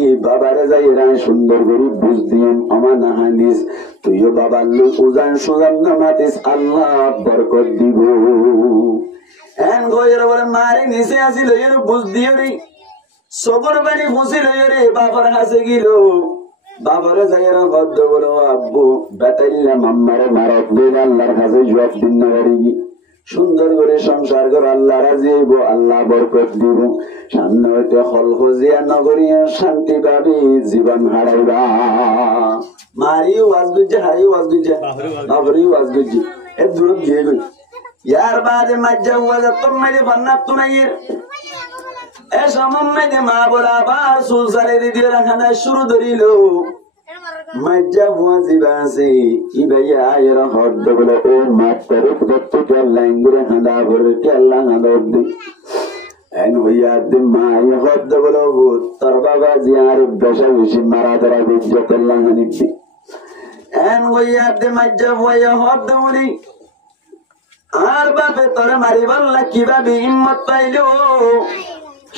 কি বাবারে যাই এরা সুন্দর করে বুঝ দিয়ে আমার না হানিস তুইও বাবার লোক উজান সুজান নামাতিস আল্লাহ বরকত দিব এন গয়ের বলে মারি নিচে আসিল এর বুঝ দিয়ে রে সবর বাড়ি ফুসিল রে বাবার কাছে গেল বাবারে যাইরা বদ্ধ বলো আব্বু বেতাইলাম আম্মারে মারত দিন আল্লাহর কাছে জবাব দিন না পারিবি সুন্দর করে সংসার কর আল্লাহ রাজি হইব আল্লাহ বরকত দিব সামনে হইতে খলখজিয়া নগরীয় শান্তি পাবি জীবন হারাইবা মারিও ওয়াজ গুজে হারিও ওয়াজ গুজে বাবরি ওয়াজ গুজে এ দূর গিয়ে গই ইয়ার বাদে মাজ্জা ওয়াজ তোমারে ফান্নাত তুনাইর এ সমমে যে মা বলা বার সুলসারে দিয়ে রাখানা শুরু ধরিল মাজ্জা ওয়াজিবাসি ইবাইয়া এরা হদ্দ বলে ও মাত্তারে প্রত্যেক কেল্লাইন করে হাঁদা ভরে কেল্লা হাঁদা দি এন হইয়া দি মাই হদ্দ বলে ও তার বাবা জিয়ার বেশা বেশি মারা ধরা বিজ্জ কেল্লা হানিবি এন হইয়া দি মাজ্জা হইয়া হদ্দ বলি আর বাপে তোরে মারিবার কিভাবে হিম্মত পাইলো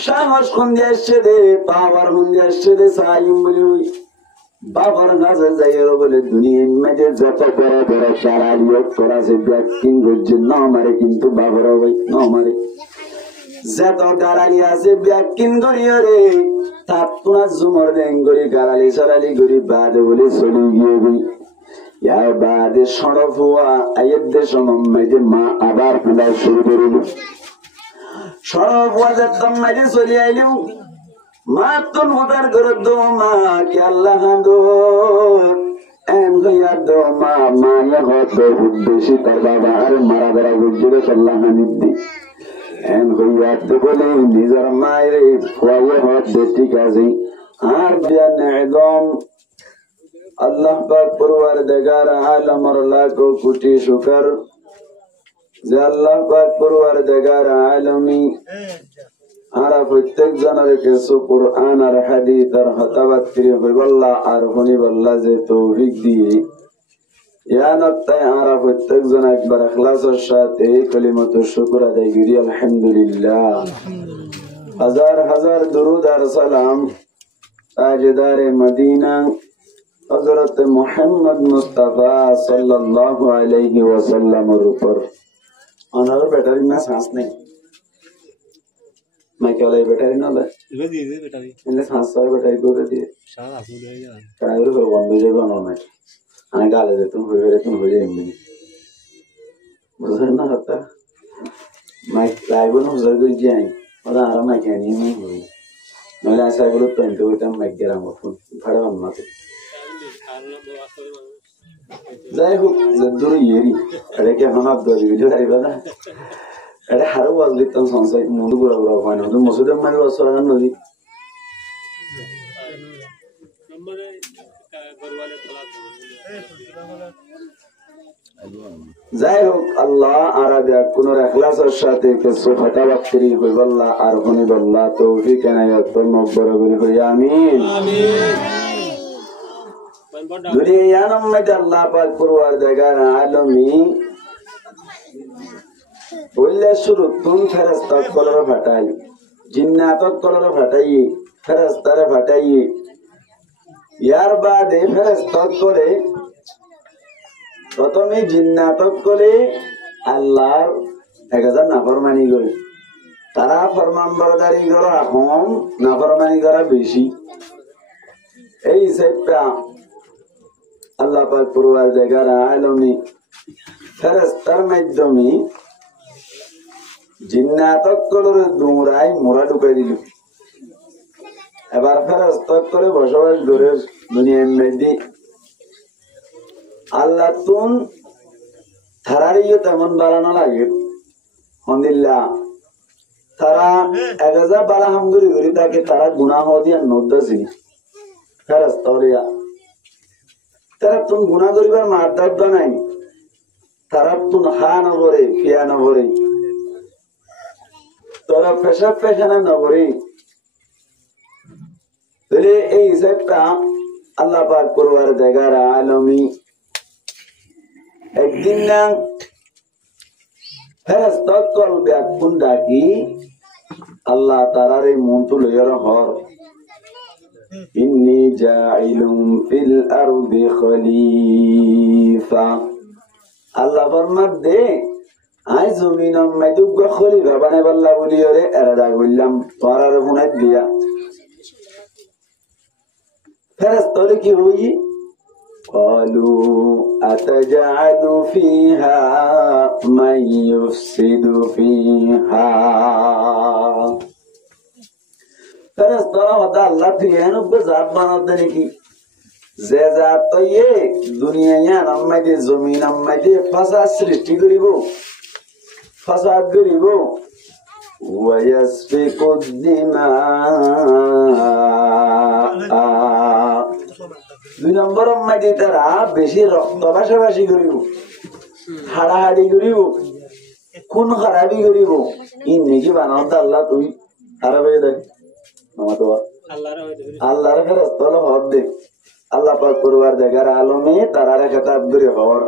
সাহস কোন দিয়ে আসছে দে পাওয়ার মন দিয়ে আসছে দে সাইম বলি বাবার কাছে যাই বলে দুনিয়ার মেয়েদের যত বড় বড় সারা লিয়ক করা সে ব্যাকিং করছে না মারে কিন্তু বাবার ভাই না মারে যত গাড়ালি আছে ব্যাকিং করিও রে তার তোমার জুমর ব্যাং করি গাড়ালি সরালি করি বাদে বলে চলে গিয়ে বই ইয়ার বাদে সড়ক হওয়া আয়ের দেশ মেয়েদে মা আবার ফেলা শুরু করিল সড়ক হওয়া যেতাম মেয়েদে চলে আইলেও মা তোর মোদার করে দো মা কে আল্লাহ দো এম হইয়া দো মা মায়া হত বেশি তার বাবা আর মারা বেড়া গুজরে আল্লাহ নিদি এম হইয়া দো বলে নিজের মায়ের ফুয়াইয়ে হত দে ঠিক আছে আর বিয়ান একদম আল্লাহ পাক পরওয়ারদিগার আলমের লাখো কোটি শুকর যে আল্লাহ পাক পরওয়ারদিগার আলমী আর প্রত্যেক জনের কিছু কোরআন আর হাদিস আর হতাবাত করে হইবল্লাহ আর হনিবল্লাহ যে তৌফিক দিয়ে ইয়ানতায় আর প্রত্যেক জন একবার ইখলাসের সাথে কালিমাতু শুকর আদায় করি আলহামদুলিল্লাহ হাজার হাজার দরুদ আর সালাম তাজদারে মদিনা হযরত মুহাম্মদ মুস্তাফা সাল্লাল্লাহু আলাইহি ওয়াসাল্লামের উপর ওনার ব্যাটারি में सांस नहीं मैं क्या लाई बैटरी ना ले ये दिए दे बैटरी इनने सांस सारे बैटरी को दे दिए सारा आसू दे जा कराइरो फिर बंद हो जाएगा ना मैं आने गाले दे तुम हो जाएंगे मुझे ना होता मैं लाइव में उधर गई जाए और आराम में क्या नहीं हुई मैं ऐसा बोलो तो इनको इतना मैं गिरा मुझे बड़ा बनना थे যাই হোক যদ্দূর ইয়েরি এটা কি এখন আপনার ভিডিও আইবা না এটা হারো ওয়াজ লিখতাম সংসার মন্দ গুড়া গুড়া হয় না মসজিদের মাঝে ওয়াজ করা নদী যাই হোক আল্লাহ আরাবিয়া কোন ইখলাসের সাথে কিছু ফতাওয়াত করি হইবাল্লাহ আর হনিবাল্লাহ তৌফিক এনায়েত মকবুল হই আমিন আমিন দুনিয়া में अल्लाह पाक परवरदिगार आलमी बोले शुरू तुम फरिश्ता कलर फटाई जिन्नात कलर फटाई फरिश्ता फटाई यार बाद फरिश्ता करे प्रथमे जिन्नात करे আল্লাহর 1000 নাফরমানি করে তারা ফরমানবরদারি করে এখন নাফরমানি করা বেশি এই হিসাবটা আল্লাহ পাক পরওয়ারদিগার আলমী ফেরেশতার মাধ্যমে জিন্নাতগুলোর দুমরাই মোরা ঢুকাই দিল এবার ফেরেশতা করে বসবাস করে দুনিয়ার মধ্যে আল্লাহ তুন থারারিও তেমন বাড়ানো লাগে আলহামদুলিল্লাহ তারা 1000 বালা হামদুরি করি তাকে তারা গুনাহ দিয়া নদ্দাসি ফেরেশতা হলিয়া তারা তুম গুনাহ করিবার মাদ্দাত নাই তারা তুম হা নবরে কিয়া নবরে তারা পেশাব পেশানা নবরে তাহলে এই হিসাবটা আল্লাহ পাক পরওয়ারদিগার আলমী একদিন না ফেরেশতা কল ব্যাকুন ডাকি আল্লাহ তারার এই মন তো লইয়ার হর ইন্নী জাইলুম ফিল আরদি খলিফা। আল্লাহ ফরমাত দে আই জমিন মেদুগ খলিফা বানাই বললা বলি ওরে এরাদা বললাম তোরার গুনাই দিয়া ফেরেশতা কি হই قالوا أتجعل فيها من يفسد فيها ফেরেশতারা হতে আল্লাহ ফিরিয়ান জাত বানাতে নাকি যে জাত তো দুনিয়া আম্মাইতে জমিন আম্মাইতে ফাসাদ সৃষ্টি করিব ফাসাদ করিব ওয়ায়াসফিকু দিমা। দুই নম্বর আম্মাইতে তারা বেশি রক্ত ভাসাভাসি করিব হাড়াহাড়ি করিব খুন খারাপি করিব ই নাকি বানাতে আল্লাহ তুই খারাপ হয়ে দেখ আল্লাহর ফেরেশতা হলো হর দেখ আল্লাহ পাক পরওয়ারদিগার আলমে তারারে খেতাব করে হর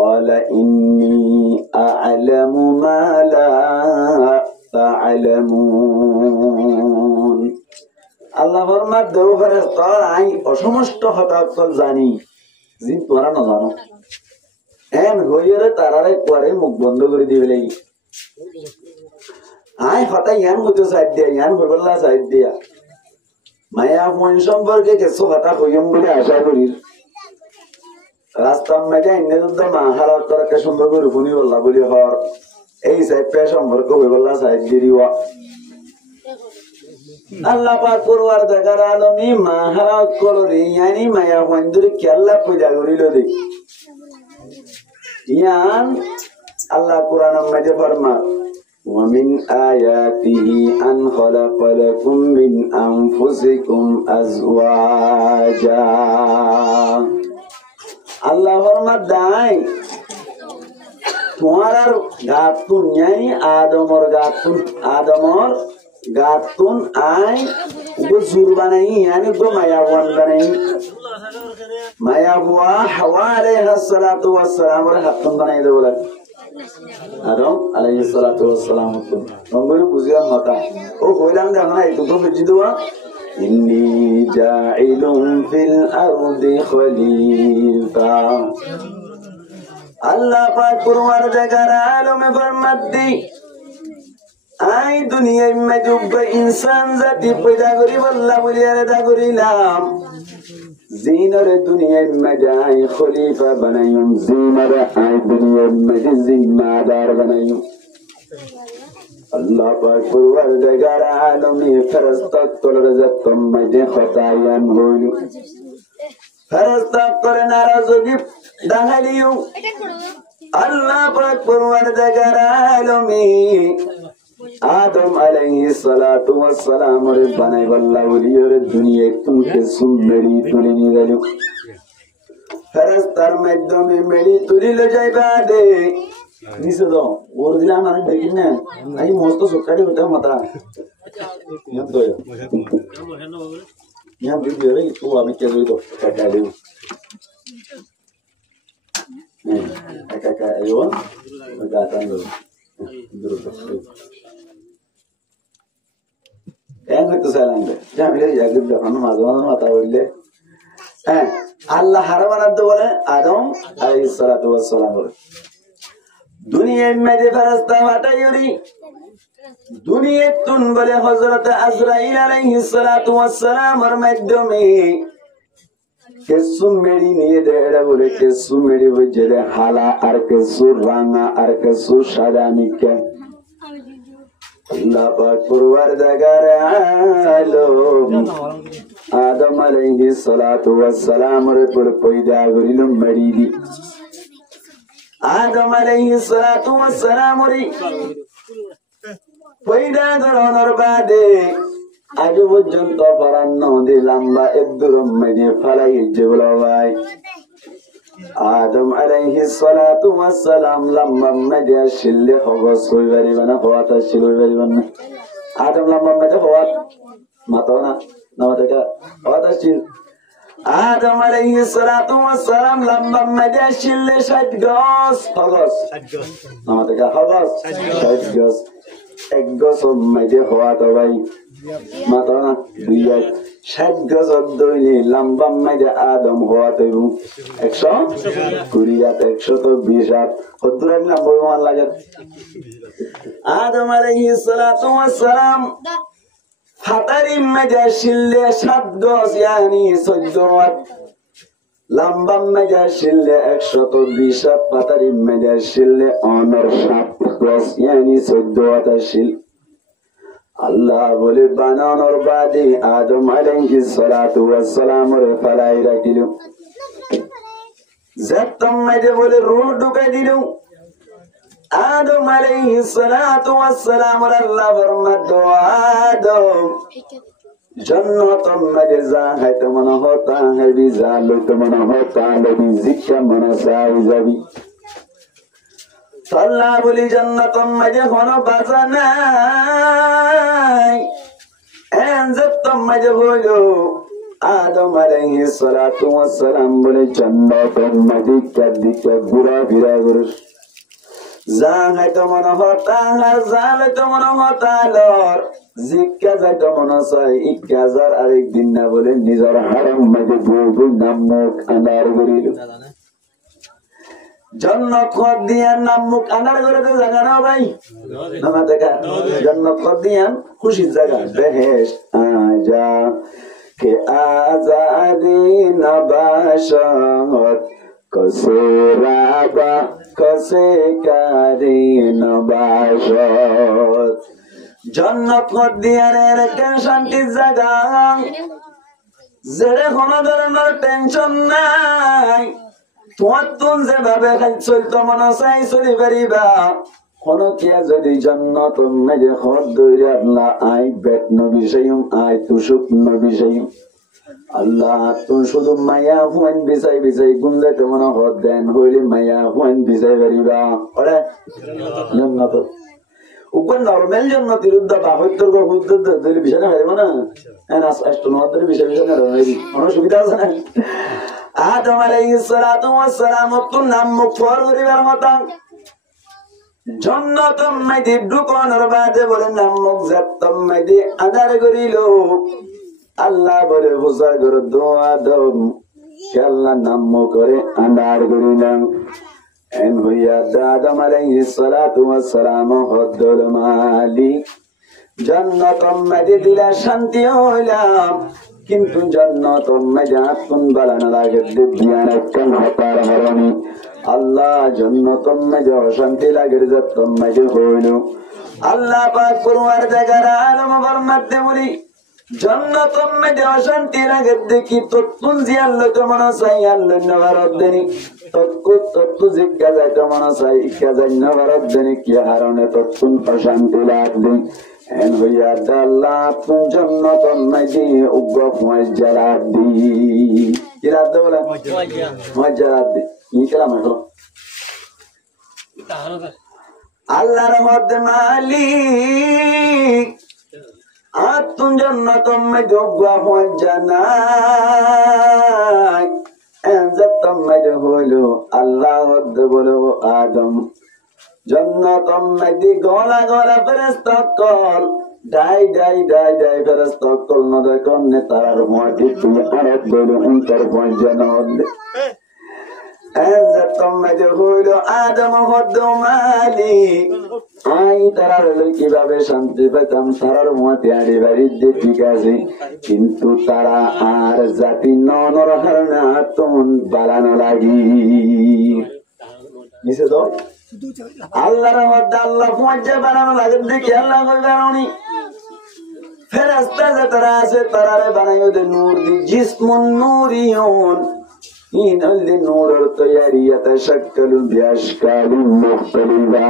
قال إني أعلم ما لا تعلمون। আল্লাহ ফরমাত দেও ফেরেশতা আই অসমস্ত হতাকল জানি জি তোরা না জানো এন হইরে তারারে পরে মুখ বন্ধ করে দিবে লাগি আই হতাই ইয়ান হইতো সাইড দিয়া ইয়ান হইবল্লা সাইড দিয়া মায়া ফোন সম্পর্কে কিছু কথা কইম বলে আশা করি রাস্তা মেজা ইন্নে যুদ্ধ মাহারাত তরকে সুন্দর করে ফোনি বললা বলি হর এই সাইড পে সম্পর্ক হইবল্লা সাইড দিরিওয়া আল্লাহ পাক পরওয়ারদিগার আলমী মাহারাত করলি ইয়ানি মায়া ফোন ধরে কেল্লা পূজা করিল দে ইয়ান আল্লাহ কুরআন মধ্যে ফরমা ومن آياته أن خلق لكم من أنفسكم أزواجا। আল্লাহ ফরমাত দাই তোমার গাতুন यानी আদমর গাতুন আই গো জুর বানাই यानी গো মায়াওয়ান বানাই মায়াওয়া হাওয়া আলাইহিস সালাতু ওয়াস সালাম এর হাতুন বানাই দে বলে আদম আলাইহিস সালাতু ওয়াস সালাম নঙ্গরে বুঝিয়া মাতা ও কইলাম দেখো না এই তো বুঝি দেওয়া ইন্নী জাইলুম ফিল আরদি খলিফা। আল্লাহ পাক পরওয়ারদিগার আলমে ফরমাত দি আই দুনিয়ায় মেজুব ইনসান জাতি পয়দা করি বল্লা বলিয়ারে দা করিলাম জিনরে দুনিয়ায় মেজাই খলিফা বানাইম জিনরে আই দুনিয়ায় মেজে জিম্মাদার বানাইম। আল্লাহ পাক পরওয়ারদিগার আলমে ফেরেশতা তলরে যতম মেজে খতায়ান হইল ফেরেশতা করে নারাজগি দাহালিও আল্লাহ পাক পরওয়ারদিগার আলমে আদম আলাইহিস সালাতু ওয়াস সালাম রে বানাই বল্লা ওলিয়রে দুনিয়া তুমকে সুমেড়ি তুলে নিয়ে গেল ফেরেশতার মাধ্যমে মেড়ি তুলিলে যাইবা দে নিছে দাও ওর দিলা মানে দেখি না আই মস্ত সকাড়ে হতে মাত্রা নিয়ত দয় নিয়ম দিবে রে তো আমি কে দই তো কাটা দেও একা আইও গাতান দো দূর তো কেন হইতো সালামে জামিলে জাগিব যখন মাঝে মাঝে মাথা হইলে হ্যাঁ আল্লাহ হারাম বানাতে বলে আদম আলাইহিস সালাতু ওয়াস সালাম বলে দুনিয়ায় মেজে ফেরেশতা পাঠাইরি দুনিয়ায় তুন বলে হযরত আজরাইল আলাইহিস সালাতু ওয়াস সালামের মাধ্যমে কেসু মেড়ি নিয়ে দেড়া বলে কেসু মেড়ি বুঝে রে হালা আর কেসু রাঙা আর কেসু সাদা মিকে আল্লাহ পাক পরওয়ারদিগার আলম আদম আলাইহিস সালাতু ওয়াস সালাম এর পর পয়দা করিল মেড়ি দি আদম আলাইহিস সালাতু ওয়াস সালাম রে পয়দা করানোর বাদে আজ পর্যন্ত পরান্ন দি লম্বা এদুর মেডি ফলাই যেগুলো ভাই আদম আলাইহিস সালাতু ওয়াস সালাম লম্বা মেডি শিলে হগস হই পারিবানা হওয়াটা ছিল হই পারিবানা আদম লম্বা মেডি হওয়া মাতো না নওয়াটা হওয়াটা ছিল আদম আলাইহিস সালাতু ওয়াস সালাম লম্বা মেডি শিলে 60 গস হগস 60 গস নওয়াটা হগস 60 গস এক গস মেডি হওয়াটা ভাই মাত্র না 260 গজ দইনি লম্বা মাইদে আদম হওয়া তৈব 120 হাত 120 হাত কদ্দুরের নাম বলমান লাগে আদম আলাইহিস সালাতু ওয়াস সালাম হাতারি মাইদে শিললে 7 গজ yani 14 হাত লম্বা মাইদে শিললে 120 হাত পাতারি মাইদে শিললে অনর 7 গজ yani 14 হাত শিল আল্লাহ বলে বানানোর বাদে আদম আলাইহিস সালাতু ওয়াস সালাম রে ফলাই রাখিল যতম মাইদে বলে রূহ ঢুকাই দিল আদম আলাইহিস সালাতু ওয়াস সালাম আল্লাহ ফরমাতো আদম जन्नत में जा है तो मन होता है भी जालो तो मन होता है भी जिक्र मन साई जबी अल्लाह बोली जन्नत में जे होनो बाजा नहीं एंजत में जे बोलो आदम अलैहि सलातु वस्सलाम बोले जन्नत में दिक्कत बुरा फिरा गुरु जा है तो मन होता है जालो तो मन होता लर জিজ্ঞা যাইতো মনে চাই ইকাজার আরেকদিন না বলে নিজের হারাম মাঝে বউ নামুক আন্ধার করিল জন্নত খত দিয়ান নামুক আন্ধার করে তো জায়গা না ভাই না দেখা জন্নত খত দিয়ান খুশির জায়গা বেহেশ আজা কে আজাদি নবাশত কসে রাবা কসে কারি নবাশত जन्नत दियानेर একটা শান্তির জায়গা যেরে কোনো ধরনের টেনশন নাই তোমার তুন যেভাবে চলতো মনে চাই চলি পারিবা কোনো কিয়া যদি জান্নাত মেজে খর দইরে আল্লাহ আই বেট নবী সাইম আই তুসুক নবী সাইম আল্লাহ তুই শুধু মায়া হুয়ান বিছাই বিছাই গুনজাইতে মনে হর দেন হইলে মায়া হুয়ান বিছাই পারিবা ওরে জান্নাত উপর নরমাল জন্নতির উদ্দা হইতর গো হুদ্দর দইলে বিছানা হয় না এনাস অষ্টনওয়াদের বিছানা রই কোনো সুবিধা আছে না আদম আলাইহিস সালাতু ওয়াস সালাম তো নাম মুখর করিবার মত জান্নাত মাইদি ঢুকানোর বাদে বলে নাম মুখ জাতম মাইদি আদার করিল আল্লাহ বলে হুজার করে দোয়া আদম কে আল্লাহ নাম মুখ করে আদার করিলাম এন হইয়া আদম আলাইহিস সালাতু ওয়াস সালাম হদ্দুল মালিক জান্নাত মাইদি দিলা শান্তি হইলাম কিন্তু জান্নাত মাইদি আতকুন বালানা লাগে দিয়ান একখান হতার হরণি আল্লাহ জান্নাত মাইদি শান্তি লাগে জাত মাইদি হইল আল্লাহ পাক পরওয়ারদিগার আলম ফরমাতে বলি জান্নাত মাইদি শান্তি লাগে দেখি ততুন জিয়াল্লো তো মন চাই আল্লাহ নবরত দেনি তত্তু জিজ্ঞা যায় তো মন চাই ইকা যায় নবরত দেনি কি হারণে ততুন শান্তি লাগবে এন হইয়া আল্লাহ তুম জান্নাত মাইদি উগ্র মজ্জারাত দি কি রাত দে বলে মজ্জারাত দি কি কালাম হলো আল্লাহ রহমত মালিক আতুন জান্নাত মাইদি উগ্র মজ্জানাই এনজাত মাইদি হইলো আল্লাহ দে বলো আদম জান্নাত মাইদি গলা গলা ফেরেশতা call die die die die ফেরেশতা কল নদে কন্নে তারার মাটি তুই আরত বলো অন্তর পয়জানদ এনজাত মাইদি হইলো আদম হদ মালিক আই তারার কিভাবে শান্তি পেতাম তারার মতে আড়ি বাড়ি ঠিক আছে কিন্তু তারা আর জাতি ননর হারনা তুন বালানো লাগি নিষেধ আল্লাহর মধ্যে আল্লাহ মজ্জা বানানো লাগে দেখি আল্লাহ বানানি ফেরেশতা যে তারা আছে তারারে বানাইও দে নূর দি জিসমুন নূরিয়ুন ইন আল্লি নূরের তৈয়ারি ইয়াতাশাক্কালু বিআশকালিন মুখতালিফা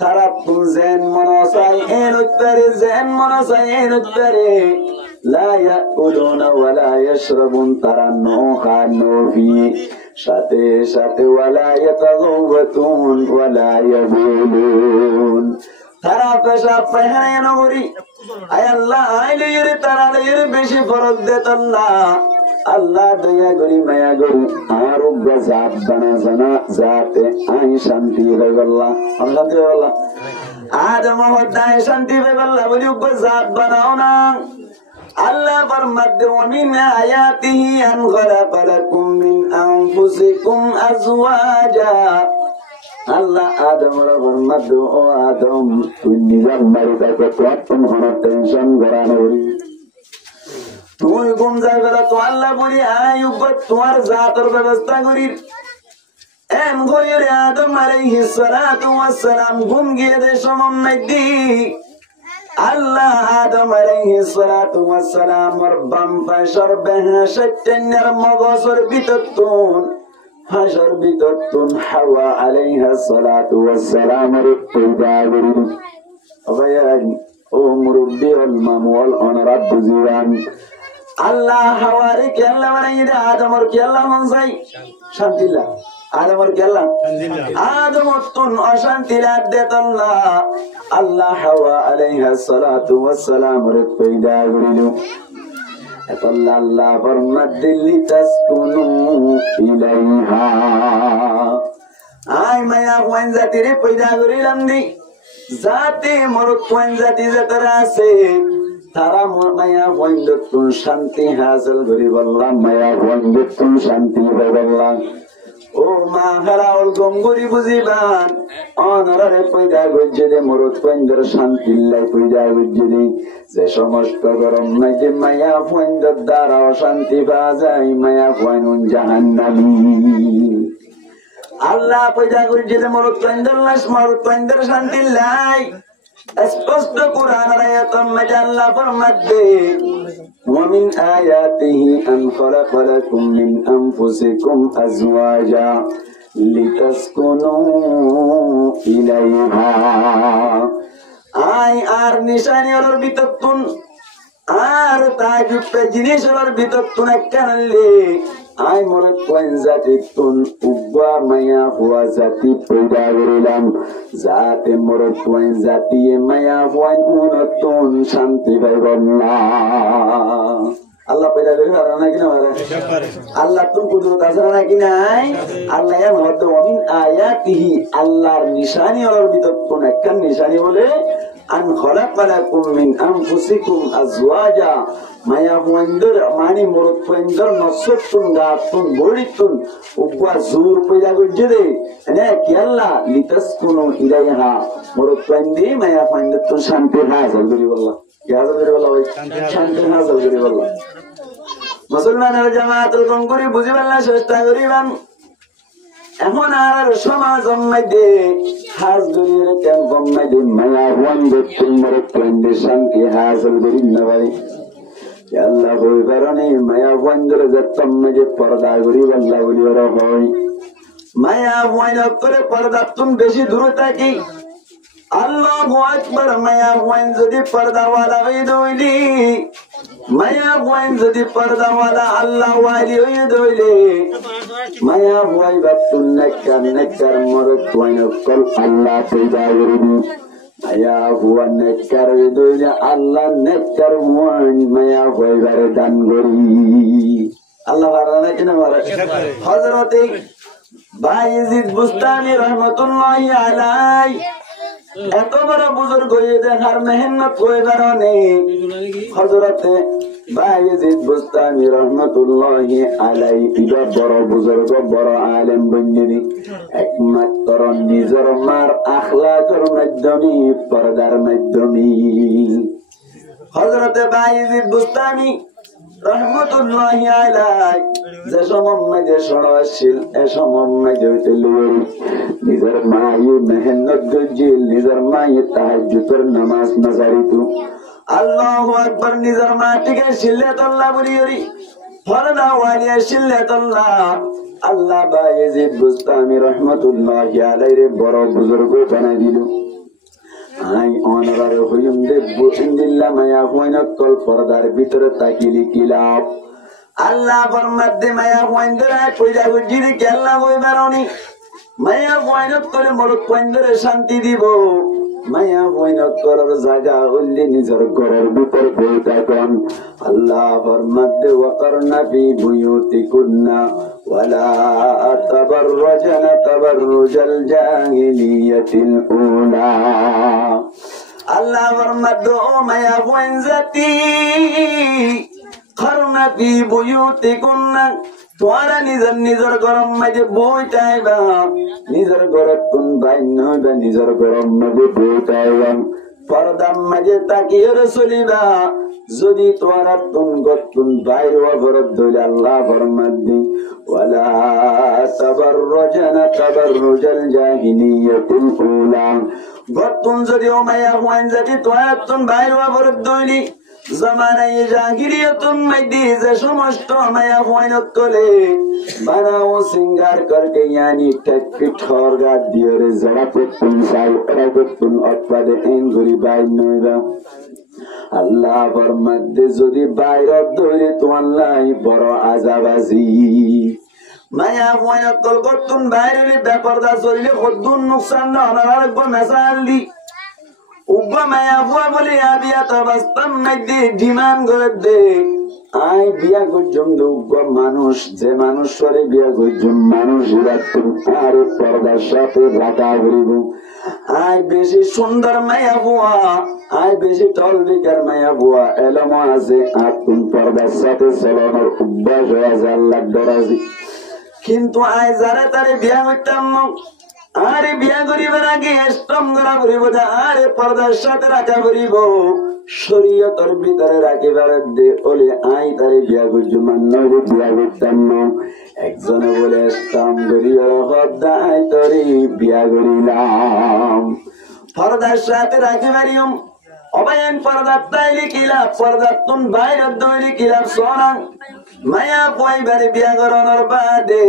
তারা জেন মনসাই এন উত্তরে জেন মনসাই এন উত্তরে লা ইয়াকুলুনা ওয়ালা ইয়াশরাবুন তারা নো খানো ফি সাথে সাথে ওয়ালা ইয়াতাযাওয়াতুন ওয়ালা ইয়াবুলুন তারা পেশাব পায়খানা নগরী আয় আল্লাহ আইলে ইরে তারা ইরে বেশি ফরক দেতন না আল্লাহ দয়া করি মায়া করি আর জাত বানা জানা যাতে আই শান্তি হয়ে গেল শান্তি হয়ে গেল আদম হত্যায় শান্তি পাইবে আল্লাহ বলি জাত বানাও না আল্লাহ ফরমাতে ওমিন আয়াতিহি আন খালাকালাকুম মিন আনফুসিকুম আজওয়াজা আল্লাহ আদমর ফরমাতে ও আদম তুই নিজের বাড়িতে কোন টেনশন করা নেই তুই ঘুম যাবে তো আল্লাহ বলি আয় তোমার জাতের ব্যবস্থা করি এম গরির আদম আলাইহিস সালাতু ওয়াস সালাম ঘুম গিয়ে দে সমন্বয় আল্লাহ আদম আলাইহিস সালাতু ওয়াস সালাম ওর বাম পাশের বেহেশতের মগজের ভিতরতুন হাজর ভিতরতুন হাওয়া আলাইহিস সালাতু ওয়াস সালাম এর পয়দা করি আবায়ান ও মুরব্বি ওয়াল মামুল অনরাব বুজিরান আল্লাহ হাওয়ারে কে আল্লাহ বানাইয়া আদমর কে আল্লাহ মনসাই শান্তিল্লাহ আদমর কে আল্লাহ আদমর তুন অশান্তিলা দেত আল্লাহ আল্লাহ হাওয়া আলাইহিস সালাতু ওয়াস সালাম রে পয়দা করিল আল্লাহ আল্লাহ ফরমাদিল্লি তাসকুনু ইলাইহা আই মায়া ওয়ান জাতিরে পয়দা করিলাম দি জাতি মরত ওয়ান জাতি যারা আছে তারা মায়া বন্ধুত্ব শান্তি হাসিল করি বললাম মায়া বন্ধুত্ব শান্তি বললাম ও মা হারাউল গঙ্গুরি বুঝিবান অনরে পয়দা গজ্জে দে মরত বন্ধুর শান্তি লাই পয়দা গজ্জে দে যে সমস্ত গরম নাইতে মায়া বন্ধুর দ্বারা অশান্তি পাওয়া যায় মায়া বন্ধু জাহান্নামী আল্লাহ পয়দা গজ্জে দে মরত বন্ধুর লাশ মরত বন্ধুর শান্তি লাই স্পষ্ট কুরআনের আয়াতের মধ্যে আল্লাহ ফরমাতে ওয়ামিন আয়াতিহি আন খালাকালাকুম মিন আনফুসিকুম আজওয়াজা লিতাসকুনু ইলাইহা আই আর নিশানি ওর ভিতরতুন আর তাজুব জিনিসের ভিতরতুন একখানলে আই মনে কোন জাতি তুন উব্বা মায়া হুয়া জাতি পয়দা করিলাম যাতে মোর কোন জাতি মায়া হুয়া উনতুন শান্তি পাইবেন না আল্লাহ পয়দা করে নাকি না আল্লাহ তুম কুদরত আছে নাকি নাই আল্লাহ এর মধ্যে ওমিন আয়াতিহি আল্লাহর নিশানি ওর ভিতর কোন একটা নিশানি বলে আন খালাকালাকুম মিন আনফুসিকুম আজওয়াজা মায়া হুয়াইন্দর মানি মরত হুয়াইন্দর নসতুন গাতুন বড়িতুন উবা জুর পয়দা গজ্জে দে এনে কি আল্লাহ লিতাসকুনু ইলাইহা মরত হুয়াইন্দি মায়া হুয়াইন্দর তুন শান্তি হাসিল করি বললা কি হাসিল করি বললা ভাই শান্তি হাসিল করি বললা মুসলমানের জামাতের গঙ্গুরি বুঝিবাল্লা চেষ্টা করিবান এখন আর সমাজ মধ্যে হাজ দুনিয়ার ক্যাম্প মধ্যে মায়া বন্ধু তোমার প্রেমে শান্তি হাসিল করি না ভাই আল্লাহ বই কারণে মায়া বন্ধুর যত্তম মধ্যে পর্দা করি আল্লাহ বলি ওরা হয় মায়া বন্ধ করে পর্দা তুমি বেশি দূর থাকি আল্লাহু আকবার মায়া বন্ধ যদি পর্দাওয়ালা হয়ে দইলি মায়া বন্ধ যদি পর্দাওয়ালা আল্লাহ ওয়ালি হয়ে দইলে মায়া ভয় বাতুন নেককার মরত ওয়াইন কল আল্লাহ পয়দা করিবি মায়া হুয়া নেককার দইলে আল্লাহ নেককার ওয়াইন মায়া ভয় বারে দান করি আল্লাহ বারানা কেন মারা হযরতে বায়েজিদ বুস্তামি রাহমাতুল্লাহি আলাইহি এত বড় বুজুর্গ হয়ে দেখার মেহনত হয়ে কারণে হযরতে বায়েজিদ বুস্তামি রাহমাতুল্লাহি আলাইহি ইবা বড় বুজুর্গ বড় আলেম বন্যিনি একমাত্র নিজের মার আখলাকের মাধ্যমে পর্দার মাধ্যমে হযরতে বায়েজিদ বুস্তামি রহমতুল্লাহি আলাইহি যে সময় সরাসিল এ সময় হইতে নিজের মায়ে মেহনত গজিল নিজের মায়ে তাহাজ্জুদের নামাজ নাজারিত আল্লাহু আকবার নিজের মাটিকে সিল্লাতুল্লাহ বলিরি ফরদা ওয়ালিয়া সিল্লাতুল্লাহ আল্লাহ বায়েজিদ বুস্তামি রহমতুল্লাহি আলাইহি বড় বুজুর্গ বানাই দিল আই অনরার হইম দেব ইন্দিল্লাহ মায়া হুয়াইনত কল পর্দার ভিতরে তাকিলি কিলাপ আল্লাহ ফরমাতে মায়া হুয়াইন্দরে পয়দা গজিরি কি আল্লাহ বই বারনি মায়া হুয়াইনত করে মরত পয়ন্দরে শান্তি দিব মায়া বইনত করার জায়গা হইলে নিজের ঘরের ভিতর বই থাকুন। আল্লাহ ফরমাতে ওয়াকারনা ফি বুয়ুতিকুন্না ওয়ালা তাবাররাজনা তাবাররুজাল জাহিলিয়াতিল উলা। আল্লাহ ফরমাতে ও মায়া বইন জাতি খারনা ফি বুয়ুতিকুন্না, তোরা নিজের নিজের গরম মাঝে বইটাইবা, নিজের গরম কোন বাইন নইবা, নিজের গরম মাঝে বইটাইবা, পর্দার মাঝে তাকিয়ে চলিবা। যদি তোরা তুন গতুন বাইর অবরোধ ধরে আল্লাহ ফরমাদি ওয়ালা তাবাররাজনা তাবাররুজাল জাহিলিয়াতিল উলা। গতুন যদি ও মায়া হইন যদি তোরা তুন বাইর অবরোধ ধরি জামানায় জাহিলিয়াতুন মাইদি যে সমস্ত মায়া হইনত কলে বানাও সিঙ্গার করকে यानी টেকপি ঠরগা দিওরে জড়া করতুন সাই ওরা করতুন অপবাদে এন গরি বাই নইবা। আল্লাহ ফরমাতে যদি বাইর ধরে তোমাল্লাই বড় আযাবাজি। মায়া হইনত কল করতুন বাইরে বেপরদা চলিলে কদ্দুন নুকসান না হনার একবার মেসালি উব্বা মায়া বুয়া বলে আবিয়া তবাস্তাম নাইদে ডিমান্ড করে দে আই বিয়া করজম দে উব্বা মানুষ যে মানুষ সরে বিয়া করজম মানুষ রাখতুন আর পর্দার সাথে রাখা করিব। আই বেশি সুন্দর মায়া বুয়া, আই বেশি টলবিকার মায়া বুয়া এলম আছে আর তুমি পর্দার সাথে চলানোর অভ্যাস হয়ে আছে আল্লাহ ডরাজি। কিন্তু আই যারা তারে বিয়া করতাম না, আরে বিয়া করিবার আগে স্টম করা করিব, আরে পর্দার সাথে রাখা করিব, শরীয়তের ভিতরে রাখিবার দে ওলে আই তারে বিয়া করছি মান্নরে বিয়া করতাম না। একজনে বলে স্টম করিবার হদ্দা আই তরে বিয়া করিলাম। পর্দার সাথে রাখিবারিম অবায়ন পর্দার তাইলে কিলাপ, পর্দার তুন বাইর দইলে কিলাপ সোনা। মায়া পয়বারে বিয়া করানোর বাদে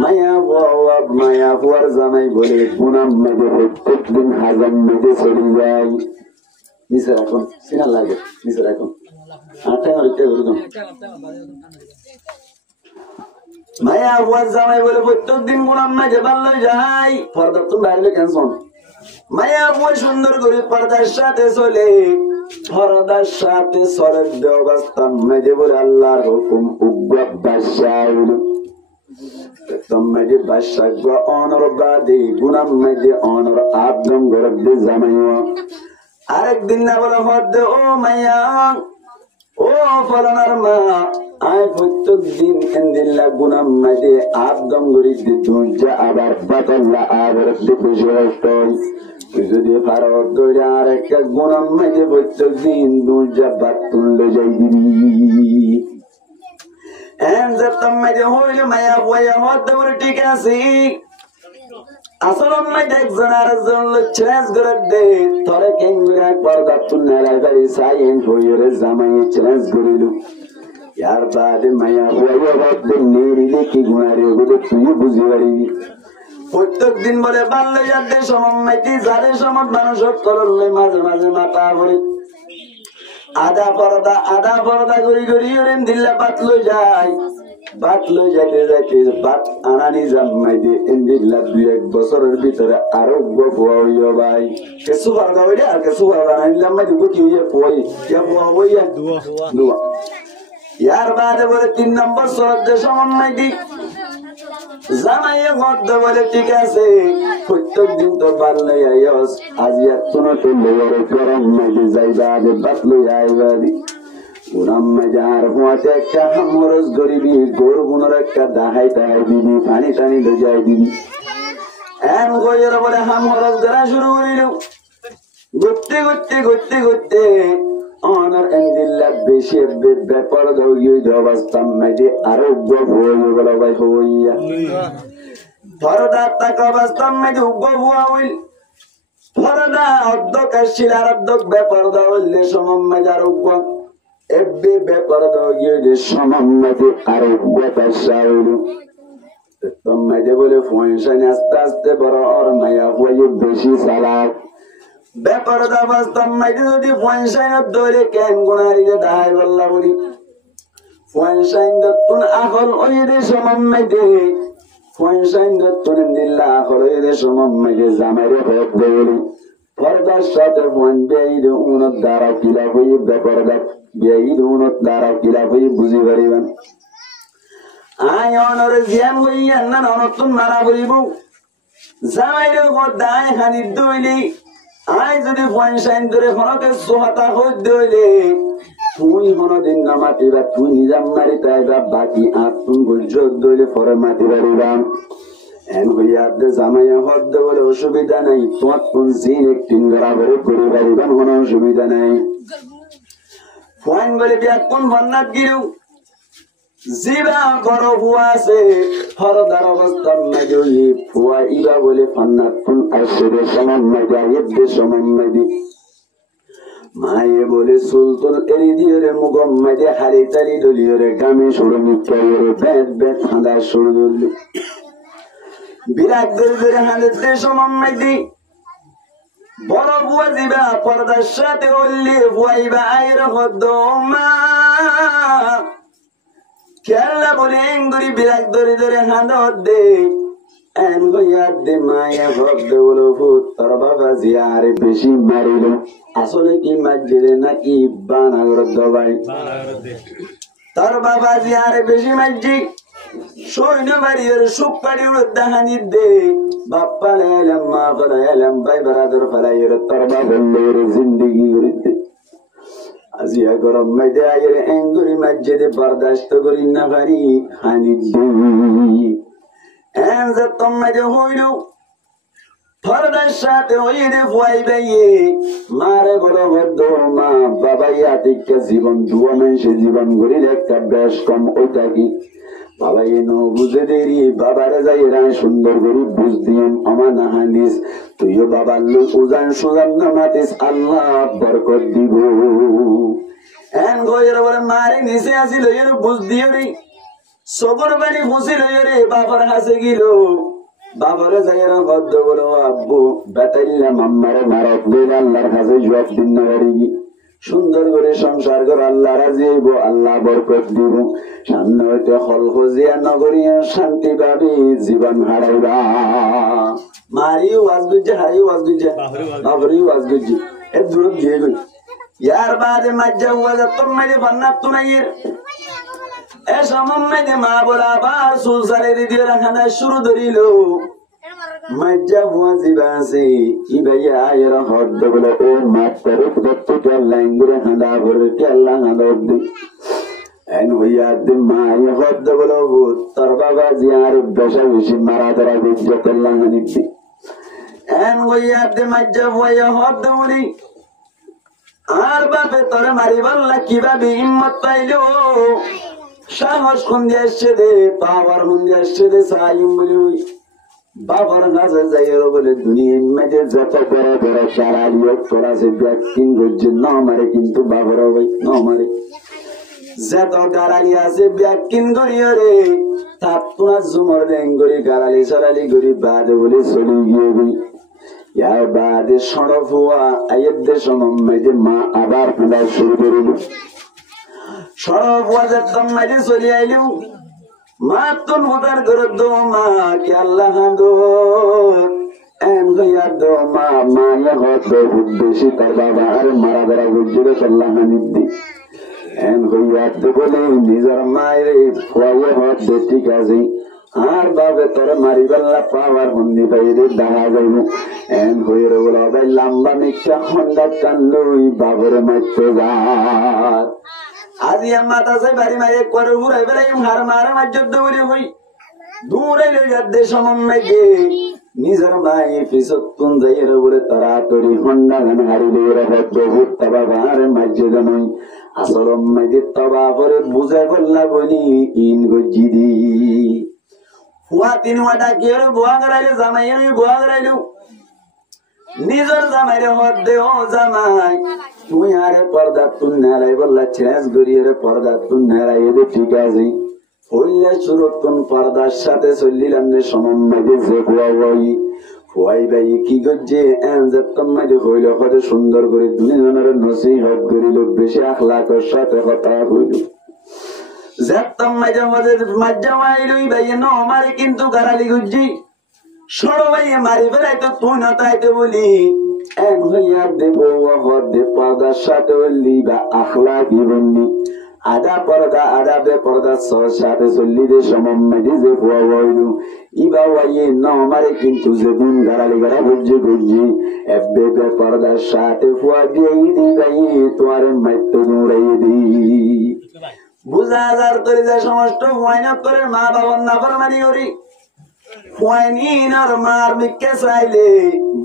মায়া বুয়া মায়া বুয়ার জামাই বলে গুনাম মেজে প্রত্যেকদিন হাজাম মেজে চলে যায়। নিচে রাখুন সিনা লাগে, নিচে রাখুন মায়া বুয়ার জামাই বলে প্রত্যেকদিন গুনাম মেজে ভালো যায়। পর্দা তো বাইরে কেন মায়া বুয়া সুন্দর করে পর্দার সাথে চলে, পর্দার সাথে সরের অবস্থা মেজে বলে আল্লাহর হুকুম উগ্র বাদশাহ মেজে বাদশাহ অনর বাদে গুনাম মেজে অনর আদম গরবে জামাইয়া। আরেকদিন না বলে হদ্দে ও মাইয়া ও ফলানার মা আই প্রত্যেক দিন এন্দিল্লা গুনাম মেজে আদম গরি দুজা আবার বাতাল্লা আবার খুশি যদি ভারত ধরে আর একটা গুনাম মেজে প্রত্যেক দিন দুজা বাত তুললে যাই দিবি। হইলে মায়া বয়া হতে বলে ঠিক আছে আসল একজন আর একজন চ্যালেঞ্জ করে দে তোরে কেঙ্গুরা পর্দা তুলনায় বাড়ি সাইন হইরে জামাই চ্যালেঞ্জ করিল। ইয়ার বাদে মায়া বয়া হতে নেরিলে কি গুণারে বলে তুই বুঝি পারিবি। প্রত্যেক দিন বলে বাল্য যাদের সমম্মাইতি যাদের সমাজ মানুষের করলে মাঝে মাঝে মাথা ভরে আধা পর্দা করি করি ওরেন দিল্লা বাতলো যায়, বাতলো যাইতে যাইতে বাত আনানি জামাই দিয়ে ইন্দিল্লা 2-1 বছরের ভিতরে আরোগ্য ভুয়া হইয়া ভাই কেসু পর্দা হইলে আর কেসু পর্দা আনানি জামাই দিব কি হইয়া পই ভুয়া হইয়া দুয়া। ইয়ার বাদে বলে 3 নম্বর সরদ সমন্বয় দি জামাইয়ে মধ্য বলে ঠিক আছে প্রত্যেক দিন তো বাল্য আইস আজ এতনো তো লোয়ার গরম মেজে যাইবা আগে বাতলো আইবাদি গুনাম মেজে আর হুয়াতে একটা হামরস গরিবি গোর গুণর একটা দাহাই তাহাই দিবি পানি টানি লজাই দিবি। এম গইয়ের বলে হামরস ধরা শুরু হইল। ঘুরতে ঘুরতে ঘুরতে ঘুরতে অনার এন্দিল্লা বেশি ব্যাপার অবস্থা মেজে আরোগ্য ভুয়া বলা ভাই হইয়া পরদা তাক অবস্থা মেজে উগ্র ভুয়া হইল। পরদা অর্ধক আসছিল আর অর্ধক ব্যাপার হইলে সমম মেজে আরোগ্য এবে ব্যাপার হইলে সমম মেজে আরোগ্য পেশা হইল। মেজে বলে ফোনসানি আস্তে আস্তে বড় আর মায়া হয়ে বেশি চালাক ব্যাপার অবস্থা মেজে যদি ফোনসাইন ধরে কেন গুণারিকে দাহাই বললা বলি ফোনসাইন দত্তুন আখল ওই রে সমম মেজে ফোনসাইন দত্তুন দিল্লা আখল ওই রে সমম মেজে জামাইরে হয়ে বলি পর্দার সাথে ফোন বেঈদ উনত দ্বারা কিলা হয়ে বেপরদা বেঈদ উনত দ্বারা কিলা হয়ে বুঝি পারিবেন আয় অনরে জিয়ান হইয়া না নতুন মারা বলিব জামাইরে গদায় হানি দইলি আয় যদি ফোন সাইন ধরে ফোনকে সোহাতা হই দইলে তুই কোনদিন না মাতিবা তুই নিজাম মারি তাইবা বাকি আর তুই গুজর দইলে পরে মাতি পারিবাম এন হইয়া দে জামাইয়া হদ বলে অসুবিধা নাই তোমার কোন জিন একটিন বরাবর করে পারিবেন কোনো অসুবিধা নাই ফোন বলে বিয়া কোন ভন্নাত গিরু জিবা বড় ফুয়া আছে হরদার অবস্থার মাঝে ফুয়া ইবা বলে ফান্নাত কোন আসরে সমান মাঝে এদ্দে সমান মাঝে মায়ে বলে সুলতান এরি দিয়ে রে মুগম মাঝে হারি তালি দলিয়ে রে গামে সরু মিক্কায় রে বেদ বেদ হাঁদা সরু দলি বিরাট দরে হাঁদে সমান মাঝে বড় বুয়া দিবা পর্দার সাথে উল্লি ফুয়াইবা আয়ের হদ্দ মা খেলা বলে এঙ্গুরি বিরাট দরে হাঁদা হদ্দে এন হইয়া দে মায়া হদ্দ বলো ভূত তোর বাবা জিয়ারে বেশি মারিল আসলে কি মাঝে নাকি বানাগর দবাই তোর বাবা জিয়ারে বেশি মাঝি সৈন্য বাড়ির সুখ পাড়ি উড়াহানি দে বাপ্পা এলাম মা ফলা এলাম ভাই বারাদর ফেলাইয়ের তোর বাবার জিন্দগি উড়িতে আজিয়া গরম মাইদে আয়ের এঙ্গুরি মাঝে বরদাস্ত করি না পারি হানি দে এন যে তোমাকে হইল পর্দার সাথে হইলে ভয় পাইয়ে মারে বড় হদ্দ মা বাবাই আতিককে জীবন দুয়া মানুষে জীবন গড়ির একটা বেশ কম ওইটা কি বাবাই নো বুঝে দেরি বাবারে যাই রায় সুন্দর করি বুঝ দিয়েন আমার নাহানিস তুইও বাবার লোক উজান সুজান না মাতিস আল্লাহ বরকত দিব এন গইয়ের বলে মারে নিচে আসিল এর বুঝ দিয়ে নেই সবর বাড়ি ফুসিল রে বাবার হাসে গিল বাবারে যাইরা বদ্ধ বলো আব্বু বেতাইলাম আম্মারে মারক দিন আল্লাহর কাছে জবাব দিন না পারিবি সুন্দর করে সংসার কর আল্লাহ রাজি হইব আল্লাহ বরকত দিব সামনে হইতে হলহজিয়া নগরিয়া শান্তি পাবি জীবন হারাইবা মারিও ওয়াজ গুজে হারিও ওয়াজ গুজে বাবরিও ওয়াজ গুজে এ দূর গিয়ে গই ইয়ার বাদে মাজ্জা ওয়াজ তোমারে ফান্নাত তুনাইয়ের ऐसा मम्मी ने माँ बोला बार सुसारे दिया रखना शुरू दरीलो मज्जा हुआ जिबासे कि भैया ये रखोट बोला ओ माँ तरफ बच्चे क्या लैंगरे हंदा बोल क्या लंगा दे एन भैया दिन माँ ये होट बोला वो तरबा बाजियार बेशा विषय मारा तेरा बीच क्या लंगा निकली एन भैया दिन मज्जा हुआ ये होट बोली आर बापे तोरे मारी वाला की बाबी हिम्मत पाइलो সাহস কোন আসছে রে পাওয়ার কোন আসছে রে সাইম বলি বাবার কাছে যাইর বলে দুনিয়ার মধ্যে যত বড় বড় চারালিও করাছে ব্যাকিং গজ্জে না মারে কিন্তু বাবার ভাই না মারে যত গারালি আছে ব্যাকিং করিও রে তাপনা জুমর দেঙ্গরি গারালি সারালি গরি বাদ বলে চলে গিয়ে বই ইয়ার বাদে সড়ক হওয়া আয়ের সময় মা আবার ফেলা শুরু করিল সরব ওয়াজের দম মাইরে চলে আইলু মা তোর মোদার ঘর দো মা কে আল্লাহ দো এন হইয়া দো মা মায়া হত বেশি তার বাবা আর মারা বেড়া গুজরে আল্লাহ নিদি এন হইয়া দো বলে নিজের মায়ের ফুয়াইয়ে হত ঠিক আছে আর বাবে তোর মারি বেলা পাওয়ার হন্দি বাইরে দেখা যাইব এন হয়ে বলা ভাই লম্বা মিক্সা হন্ডা কান্লুই বাবরে মারতে যা আজি মাতা সে বাড়ি মারে করে ঘুরাই বেড়াই হার মারা মাজ্জত বলে হই দূরে যাদের সমন্বয় গে নিজের মাই পিছত কোন যাইর বলে তাড়াতাড়ি হন্ডা গান হারিলে রাখত বহুত তবা আর মাজ্জে জানাই আসল মাইদে তবা করে বুঝে বললা বলি ইন গজিদি হুয়া তিন ওয়াটা কের বুয়া গরাইলে জামাইয়ের বুয়া গরাইলো নিজের জামাইরে হদ দে ও জামাই তুই আরে পর্দা তুন নেলাই বললা ছেঁচ গড়িয়ে পর্দা তুন নেলাই এদের ঠিক আছে হইলে সুরক্ষণ পর্দার সাথে চলিলাম যে সমন্বয় যে খুয়া বই খুয়াই বাই কি গজ্জে এন যে তোমায় হইল কত সুন্দর করে দুজনের নসিহত করিল বেশি আখলাকের সাথে কথা হইল যে তোমায় আমাদের মাজ্জামাইলই ভাই ন আমারে কিন্তু গারালি গুজ্জি সরো ভাই মারি ফেলাই তো তুই না তাইতে বলি en hইয়া দেব ওহর দে পর্দার সাথে লিবা আখলা দিবনি আদা পর্দা আদা বে পর্দা সাথে চললি দে সমম্মাদি যে ফুয়া হইলু ইবা ওয়াইয়ে নমারে কিন্তু যে দিন গাড়ালি গাড়া বুঝে বুঝি এবে বে পর্দার সাথে ফুয়া দিয়ে দিবাই তোমার মাইত্য দৌড়াই দি বুঝা হাজার করে যায় সমস্ত হুয়াইনাত করে মা বাবার না ফরমানি করি হুয়াইনিন আর মার মিক্কা চাইলে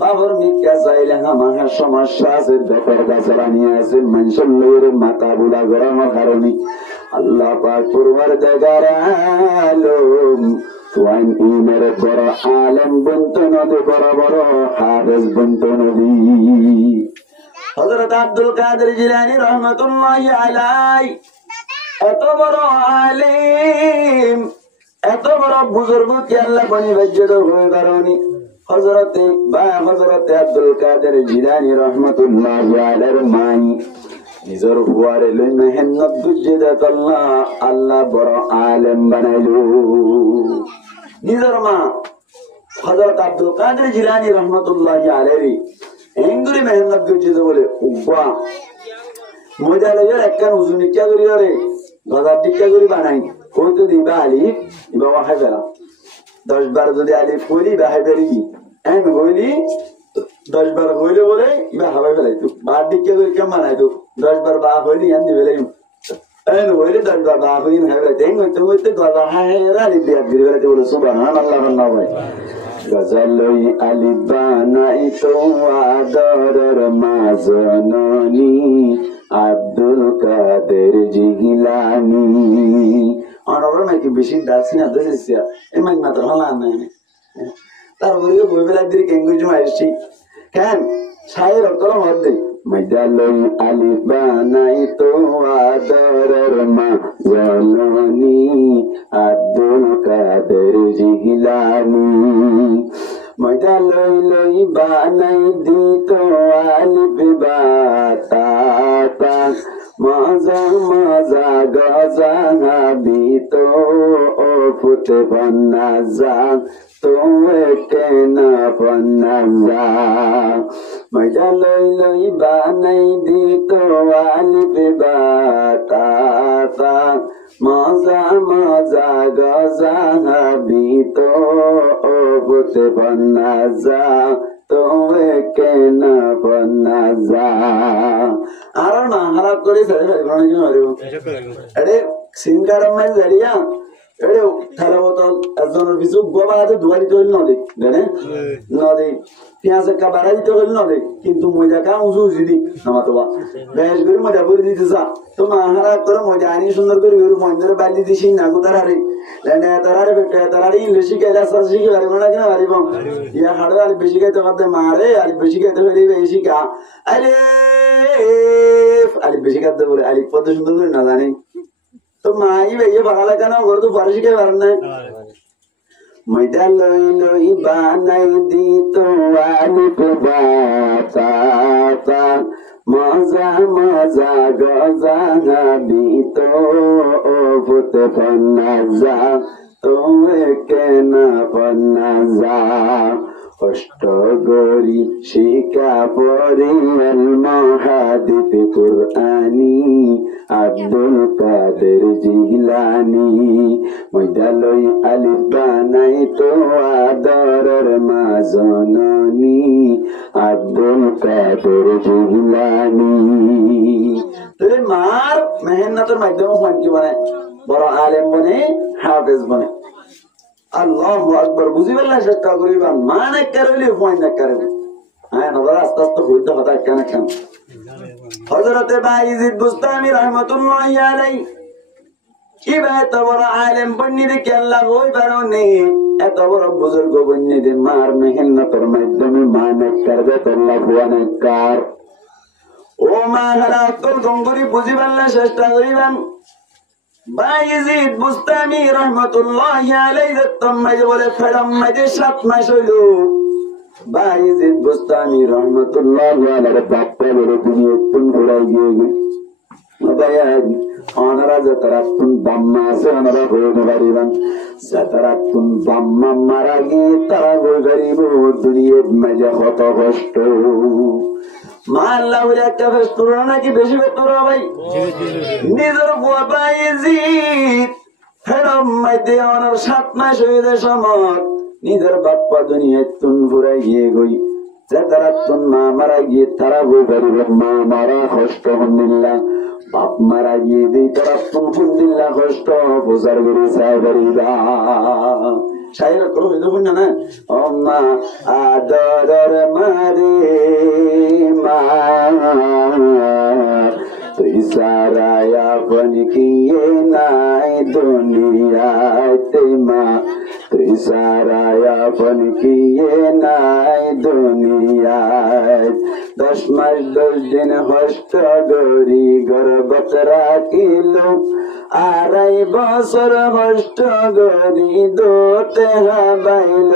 বাবার মিক্কা চাইলে আমার সমস্যা আছে ব্যাপার গাছরা নিয়ে আছে মানুষের লোকের মাথা বুলা গড়ানোর কারণে আল্লাহ পাক পরওয়ারদিগার আলম হুয়াইনের বড় আলেম বন্ত নদী বড় বড় হাফেজ বন্ত নদী হযরত আব্দুল কাদের জিলানী রাহমাতুল্লাহি আলাইহি এত বড় আলেম এত বড় বুজুর্গ কি আল্লাহ বনি বজ্জত হয়ে কারণে হযরতে আব্দুল কাদের জিলানী রাহমাতুল্লাহি আলাইহির মাই নিজের হুয়ারে লই মেহনত বুঝিদাত আল্লাহ বড় আলেম বানাইলো নিজের মা হযরত আব্দুল কাদের জিলানী রাহমাতুল্লাহি আলাইহি এঙ্গুরি মেহনত বুঝিদ বলে উব্বা মজা লাগে একখান উজু নিকা করি রে গজার টিকা করি বানাই কইতো দিবা আলিফ বাবা হাই ফেলা 10 বার যদি আলিফ কইলি বা হাই ফেলি এন হইলি 10 বার হইলে বলে ইবা হাই ফেলাই তো বার টিকা করি কেমন বানাই তো 10 বার বা হইলি এন দিবেলাই এন হইলে 10 বার বা হইলি হাই ফেলাই তেন হইতে গজা হাই আলিফ দিয়া দিবেলাই বলে সুবহানাল্লাহ না ভাই গজলই আলিফ বানাই তো আদরের মাজননি আব্দুল কাদের জিলানী অনবর নাকি বেশি ডালছি না দেশে এই মাইক মাত্র হলা না তারপরে বই বেলা দিকে কেঙ্গুজি মারছি কেন ছায়ের কলম হদ্দে মজালই আলিফ বানাই তো আদরের মাজননি আব্দুল কাদের জিলানী মজালই লই বানাই দিত আলিফ বাতা মজা মজা গজা হাবিত ও ফুটে বন্না যা তোয়ে কেনা বন্না যা মজা লই লই বানাই দিত আলিফ বাতা মজা মজা গজা হাবিত ও ফুটে বন্না যা তোয়ে কেনা বন্না যা আর না হারাপ করে এড়ে সিনকার জারিয়া এড়ে থালা বোতল একজনের পিছু গোবা আছে দুয়ারি তৈরি নদী জানে নদী পেঁয়াজ একটা বাড়াই দিতে হইল নদী কিন্তু মজা কা উঁচু উঁচু দি নামাতোবা বেশ করে মজা করে দিতে চা তো মা হারাপ করে মজা আনি সুন্দর করে গরু মন্দিরে বালি দিছি নাগু তারারে তারারে বেটা তারারে ইংলিশি কেলা সার শিখে পারিব না কেন পারিব ইয়া হাড়ে আর বেশি খাইতে পারতে মারে আর বেশি খাইতে পারি বেশি কা আরে আলিফ বেশি কাঁদতে বলে আলিফ কত সুন্দর করে না জানি তো মাই ভাইয়ে ভালো লাগে না ওর তো ফারসি কে পারেন না ময়দা লই লই বানাই দিত আলিফ বাতা মজা মজা গজা হাবিত ও ফুটে ফন্না যা তোয়ে কেনা ফন্না যা অষ্টগরি শিকা পরিয়াল মহাদিপ কুরআনি আব্দুল কাদের জিলানী ময়দালই আলিফ বানাই তো আদরের মাজননি আব্দুল কাদের জিলানী তুই মার মেহনতের মাধ্যমে ফাঁকি বানায় বড় আলেম বনে হাফেজ বনে আল্লাহু আকবার বুঝি বললা চেষ্টা করিবা মানে করলি ফোন না করবে হ্যাঁ নজর আস্তে আস্তে হইতে হতা কেন কেন হযরতে বাইজিদ বুস্তামি রাহমাতুল্লাহি আলাইহি কি এত বড় আলেম বন্নি দেখে আল্লাহ ওই বারণে এত বড় বুজুর্গ বন্নি দে মার মেহনতের মাধ্যমে মানে করবে আল্লাহ ওয়ানে কার ও মা হারা তোর গঙ্গরি বুঝি বললা চেষ্টা করিবান বাইজিদ বুস্তামি রাহমাতুল্লাহি আলাইহি তম্মাই বলে ফেরাম মাঝে 7 মাস হইল বাইজিদ বুস্তামি রাহমাতুল্লাহি আলাইহি বাপ্পা বলে তুমি একটু ঘোরাই দিয়ে বাবা ওনারা যাতারাতুন বাম্মা আছে ওনারা হইতে পারিবেন, যাতারাতুন বাম্মা মারা গিয়ে তারা হয়ে পারিব দুনিয়ার মাঝে কত কষ্ট। মা আল্লাহ বলে একটা বেশ তোরা নাকি বেশি তোরা ভাই নিজের বুয়া পাই জিত ফেরম মাইতে ওনার 7 মাস হইলে সময় নিজের বাপ্পা দুনিয়ায় তুন ফুরাই গিয়ে গই যাতারাতুন মা মারা গিয়ে তারা হয়ে পারিবে মা মারা কষ্ট হন্দিল্লা, বাপ মারা গিয়ে দিই তারা হন্দিল্লা কষ্ট বোঝার করে চাই পারিবা। শাইরা করো দেখুন না ও মা আদরের মারে মা তুই সারায় আপন কিয়ে নাই দুনিয়াতে মা, তুই সারায় আপন কিয়ে নাই দুনিয়ায়। 10 মাস 10 দিন হষ্ট গরি গর্ভত রাখিল, 2.5 বছর হষ্ট গরি দোতে হাবাইল।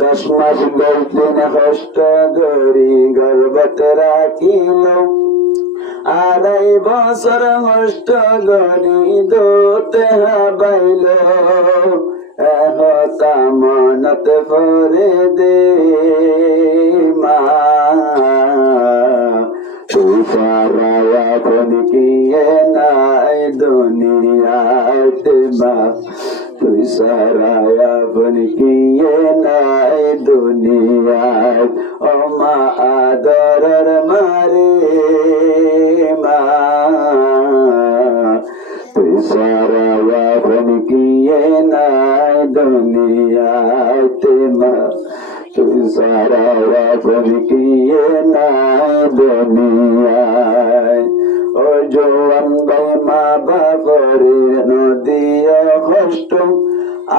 10 মাস 10 দিন হষ্ট গরি গর্ভত রাখিল, 2.5 বছর হষ্ট গরি দোতে হাবাইল। মনত ফরে দে মা তুই সারায় আপন কিয়ে নাই দুনিয়াতে মা, তুই সারায় আপন কিয়ে নাই দুনিয়ায়। ও মা আদরের মারে মা তুই সারায় আপন কিয়ে নাই দুনিয়াতে মা, তুই সারায় আপন কিয়ে নাই দুনিয়ায়। ও জোয়ান ভাই মা বাপরে নদিয়া কষ্ট,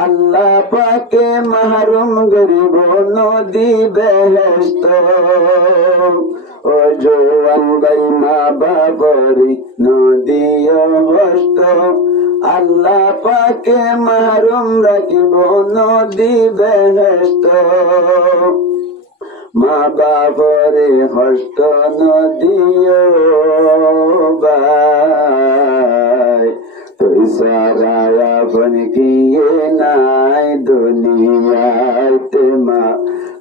আল্লাহ পাকে মাহরুম গরিব নদী বেহেশত। ও জোয়ান ভাই মা বাপরে নদিয়া কষ্ট, আল্লাহ পাকে মাহরুম রাখিব নদী বেহেশত। মা বাপরে হস্ত নদিও ভাই, তুই সারায় আপন কিয়ে নাই দুনিয়াতে মা,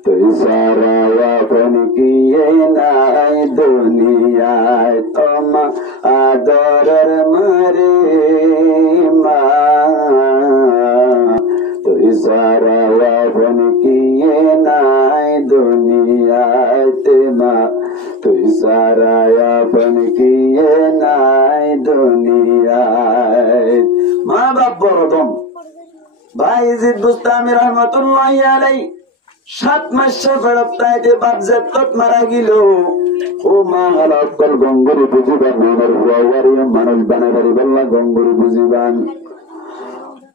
তুই সারায় আপন কিয়ে নাই দুনিয়ায়। তোমা আদরের মারে মা তুই সারায় আপন কিয়ে নাই দুনিয়াতে মা, তুই সারায় আপন কিয়ে নাই দুনিয়ায়। মা বাপ বড়দম ভাই জিদ বুস্তামি রহমতুল্লাহ আলাই 7 মাস ফেরত তাইতে বাপ জেত্তত মারা গিল। ও মা হালাত কল গঙ্গুরি বুঝিবান আমার হুয়ারি মানুষ বানাবারি বললা গঙ্গুরি বুঝিবান।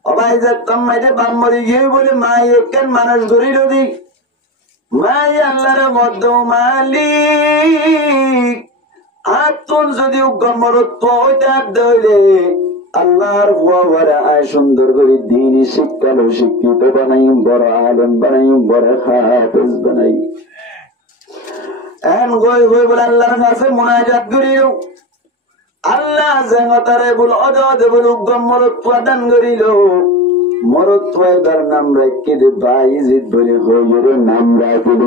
ও ভাই জেত্তম মাইতে বাপ মরি গিয়ে বলে মা কেন মানুষ গরিল দি মাই আল্লাহর মধ্য মালিক আতুন যদি গমরত্ব হইতে হইলে আল্লাহর ফুয়ারা আয় সুন্দর করে দিন শিক্ষালো শিক্ষিত বানাই, বড় আলেম বানাই, বড় হাফেজ বানাই। এন গই গই বলে আল্লাহর কাছে মুনাজাত করিল, আল্লাহ জেঙ্গতারে বল অদ বল গমরত্ব দান করিল। মরত্ব এবার নাম রাখি দে ভাই জিদ বলে হইরে নাম রাখিল।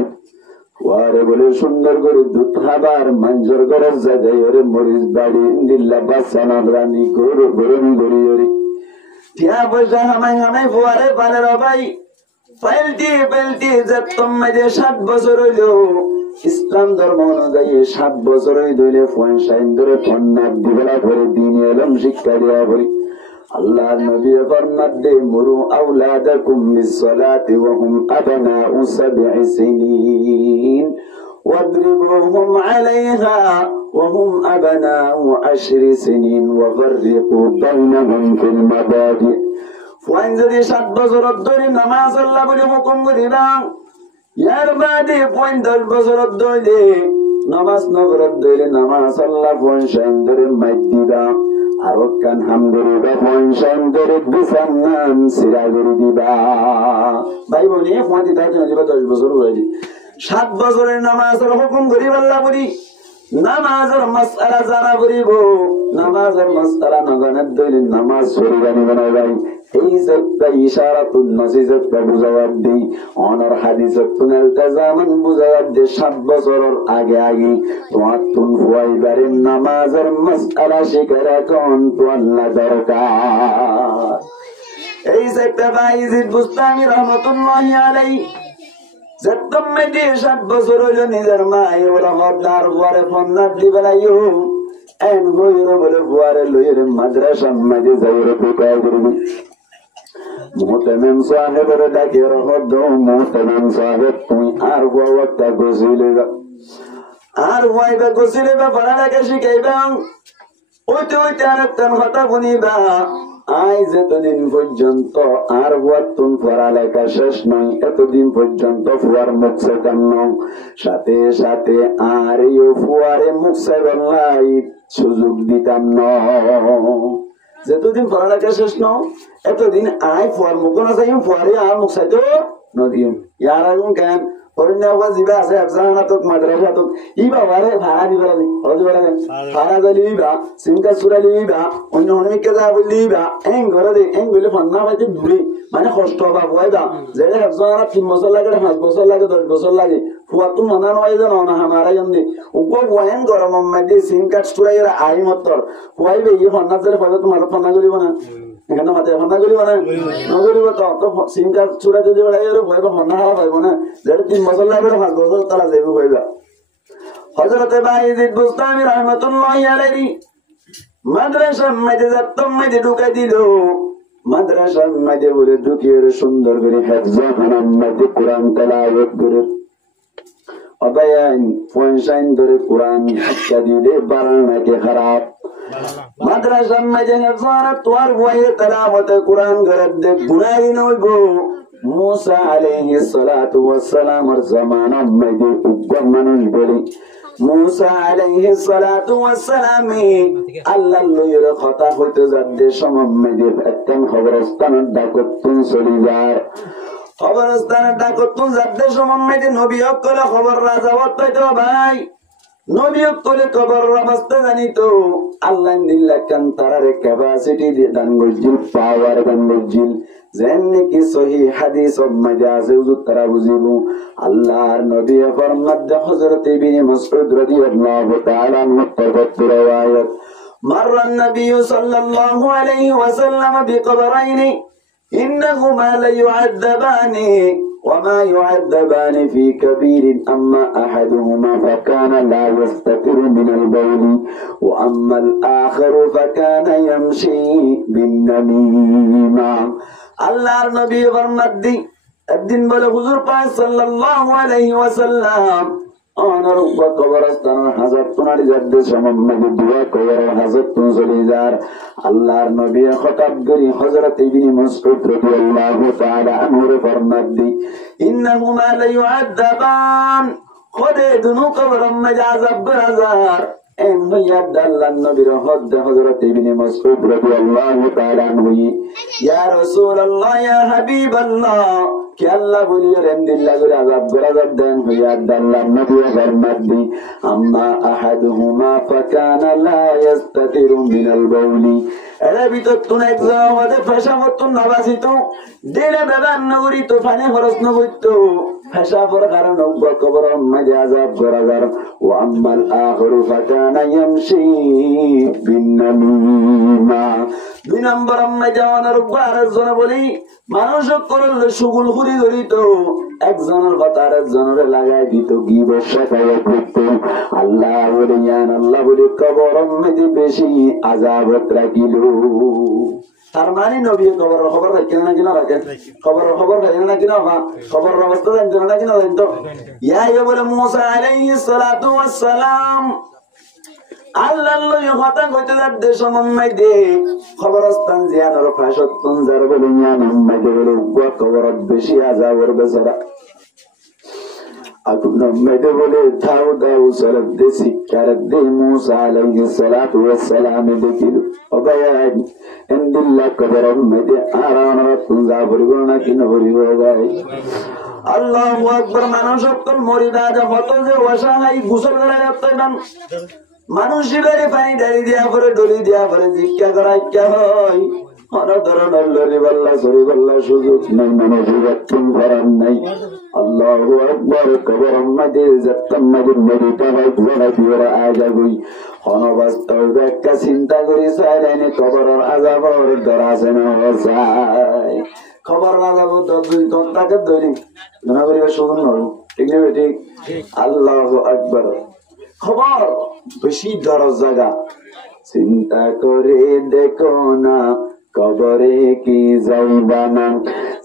ওরে বলে সুন্দর করে দুধ খাবার মঞ্জুর করে জায়গায় ওরে মরিচ বাড়ি দিল্লা বাসানা রানী গরু গরম গড়ি ওরে টিয়া পয়সা হামাই হামাই ফোয়ারে পারে ভাই পাল্টি পাল্টি যে তোমার 7 বছর হইল ইসলাম ধর্ম অনুযায়ী 7 বছর হইলে পয়সাইন ধরে পন্নার দিবেলা করে দিন এলম শিক্ষা দেওয়া বলি। আল্লাহ নবী ফরমান দে মুরু আওলাদাকুম বিসসালাতি ওয়া হুম আবনাউ 7 সিনিন ওয়াদরিবুহুম আলাইহা ওয়া হুম আবনাউ 10 সিনিন ওয়া ফাররিকু বাইনাহুম ফিল মাবাদি। ওয়ান যদি 7 বছর ধরে নামাজ আল্লাহ বলে হুকুম করিবা, ইয়ার বাদে 10 বছর ধরে নামাজ নগরত ধরে নামাজ আল্লাহ পয়সাইন ধরে মাইক দিবা, আর কান হাম গরিবা পয়সাইন ধরে বিছান নাম সিরা করে দিবা। ভাই বোনে ফোন দিতে দিবা 10 বছর হয়ে 7 বছরের নামাজের হুকুম করি আল্লাহ বলি। নামাজের মাসআলা জানা পড়িব নামাজের মাসআলা না জানার দলিল নামাজ পড়ি জানিব না ভাই এই সবটা ইশারাতুন নসিহতটা বুঝাবার দেই অনর হাদিসত তুনালতা জামান বুঝাবার দে 7 বছরের আগে আগে তোমার তুন ফুয়াইবারের নামাজের মাসআলা শিখরা কোন তো আল্লাহ দরকার এই সবটা বাইজিদ বুস্তামি রহমাতুল্লাহি আলাইহি যতম মেদি 7 বছর হইল নিজের মায়ের বড় হদার পরে ফন্নার দিবালাইও এন হইর বলে বুয়ারে লইরে মাদ্রাসা মাঝে যাইরে কোথায় করবি মুহতামিম সাহেবের ডাকে রহদ মুহতামিম সাহেব তুমি আর ওয়াক্তা গোসিলে আর ওয়াইবা গোসিলে বা পড়ালেখা শিখাইবা ওইতে ওইতে আর তেন কথা শুনিবা আজ এতদিন পর্যন্ত আর ওয়াক্তুন পড়ালেখা শেষ নয় এতদিন পর্যন্ত ফুয়ার মুখ সেকান্ন সাথে সাথে আর ইউ ফুয়ারে মুখ সেকান্লাই সুযোগ দিতাম না যতদিন পড়ালেখা শেষ ন এতদিন আয় ফুয়ার মুখ না চাই ফুয়ারে আর মুখ চাইতো নদীম ইয়ার আগুন কেন পরিণামা জিবা আছে আফসানা তোক মাদ্রাসা তোক ই বাবারে ভাড়া দিবা দি হজ বলা ভাড়া দিবা সিমকা সুরা দিবা অন্য অনেককে যা বলিবা এং ঘরে দে এং বলে ফন্না বাইতে দূরে মানে কষ্ট পাবো আইবা যেটা আফসানা 3 বছর লাগে 5 বছর লাগে 10 বছর লাগে ফুয়া তো মনা নয় জানো না আমারা জন্দি উগো ওয়েন গরম মধ্যে সিমকা সুরা এর আই মতর কইবে ই ফন্না জেলে পাবে তোমার ফন্না করিব না এখানে মাঝে ফন্না করিব না নগরিব তো সিমকা সুরা যদি ওড়াইরে ভয়বা ফন্না হারা পাইব না যেটা 3 বছর লাগে 5 বছর তারা যাবে হইবা হযরত বাইজিদ বুস্তামি রাহমাতুল্লাহি আলাইহি মাদ্রাসা মধ্যে যতম মধ্যে ঢুকাই দিল মাদ্রাসার মধ্যে বলে ঢুকিয়ে সুন্দর করে হিফজ হানাম মধ্যে কোরআন তেলাওয়াত করে অবয়ান পয়সাইন ধরে কোরআন শিক্ষা দিলে বানানাকে খারাপ মাদ্রাসার মধ্যে হিফজ তোর বইয়ে তেলাওয়াত কোরআন করে দে গুনাহি নইব মুসা আলাইহিস সালাতু ওয়াস সালামের জামানার মধ্যে উগ্র মানুষ বলি মুসা আলাইহিস সালাতু ওয়াস সালাম আল্লাহর লইয়ের কথা হইতে যাচ্ছে সময় মধ্যে একদম খবরস্থানের ডাকতুন চলে যায় খবরস্থানের ডাকতুন যাচ্ছে সময় মধ্যে নবী হকলে খবর রাজা হইতো ভাই নবী হকলে খবর অবস্থা জানিত আল্লাহ নিল্লাকান তারার ক্যাপাসিটি দিয়ে দান গজিল পাওয়ার দান গজিল যেনে কি সহি হাদিস মধ্যে আছে হুজুর তারা বুঝিব আল্লাহর নবী ফরমাদ হযরত ইবনে মাসউদ রাদিয়াল্লাহু তাআলা মুত্তাফাত riwayat مر النبي صلى الله عليه وسلم بقبرين إنهما ليعذبان وما يعذبان في كبير أما أحدهما فكان لا يستتر من البول وأما الآخر فكان يمشي بالنميمة আল্লাহর নবী ফরমাদ্দি একদিন বলে হুজুর পাক সাল্লাল্লাহু আলাইহি ওয়াসাল্লাম অনর কবরস্থানের হাজত তোমার যাদের সমম্মে দোয়া কবর হাজত তুন চলিদার আল্লাহর নবী খতাব করি হযরত ইবনে মাসউদ রাদিয়াল্লাহু তাআলা আনহু ফরমাদ্দি ইন্নাহুমা লা ইউআযাবান খোদে দুনু কবরম মে আযাব বাজার এম ইয়াদ আল্লাহর নবীর হদ হযরত ইবনে মাসউদ রাদিয়াল্লাহু তাআলা আনহু ইয়া রাসূলুল্লাহ ইয়া হাবিবাল্লাহ কি আল্লাহ বলিয়ে রেন্দিল্লাহ করে আযাব দেন ইয়াদ আল্লাহর নবী ফরমাদ্দি আম্মা আহাদুহুমা ফাকানা লা ইস্তাতিরু মিনাল বাউলি এর ভিতর তুন একজন আমাদের পেশামত নবাসিত দিলে বেবান নগরী তুফানে খরচ নবইত পেশাবর কারণ কবর মধ্যে আযাব গরাজার ও আম্মাল আখিরু ফাকানা ইয়ামশি বিন্নামিমা 2 নম্বর মধ্যে ওনার আরেকজন বলি মানুষ করলে সুগুল ঘুরি ঘুরি তো একজনের কথা আরেকজনের লাগাই দিত কি বর্ষা খাওয়া করতো আল্লাহ বলে জান আল্লাহ বলে কবর মধ্যে বেশি আযাবত রাখিল তার মানে নবী কবর খবর রাখেন না কিনা রাখেন খবর রাখেন না কিনা খবর অবস্থা জানেন না কিনা জানেন তো ইয়া বলে মুসা আলাইহিস সালাতু ওয়াস সালাম আল্লাহর লয় কথা কইতে যাচ্ছে সময় দে খবরস্থান জিয়ানোর ফাশতুন যার বলে জান মধ্যে বলে কবর বেশি আযাবর বেচারা আগুন মধ্যে বলে দাও সালাত দে শিকার দে মুসা আলাইহিস সালাতু ওয়াস সালাম দেখিল অবায়ান ইনদিল্লাহ কবর মধ্যে আরাম রাতুন যা বলিব না কিনা বলিব ভাই আল্লাহু আকবার। মানুষ সকল মরিদা যা হত যে ওয়াসাহাই গোসল করে যাইতাম মানুষই বেড়ে পানি ঢালি দিয়া পরে ডলি দিয়া পরে ভিক্ষা করাই কে হয় অন্য ধরনের লরি বল্লা সরি বল্লা সুযোগ নাই, মানুষের রক্ষণ করার নাই। আল্লাহু আকবার। কবর আমাদের জাত্তাম্মাদের মেডিটা হয় ধোয়া দিওরা আজাবই অনবাস্তব একটা চিন্তা করি চাইলেন কবরের আযাবর ডর আছে না যায় খবর আযাব দুই ঘন্টাকে ধরি মনে করি শুনুন ঠিক না ঠিক? আল্লাহু আকবার। খবর বেশি ডর জায়গা চিন্তা করে দেখো না কবরে কি যাইবা না,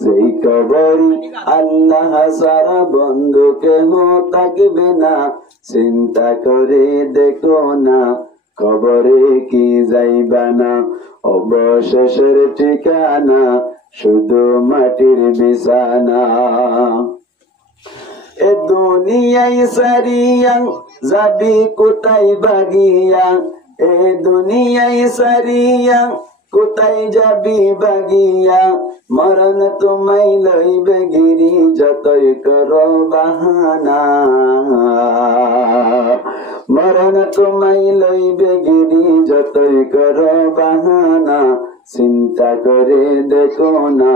যেই কবরি আল্লাহ সারা বন্ধু কেহ থাকবে না, চিন্তা করে দেখো না কবরে কি যাইবা না, অবশেষের ঠিকানা শুধু মাটির বিছানা। এ দুনিয়ায় সারিয়া যাবি কোথায় বাগিয়া, এ দুনিয়ায় সারিয়া কোথায় যাবি বাগিয়া, মরণ তোমায় লইবে গিরি যতই করো বাহানা, মরণ তোমায় লইবে গিরি যতই করো বাহানা, চিন্তা করে দেখো না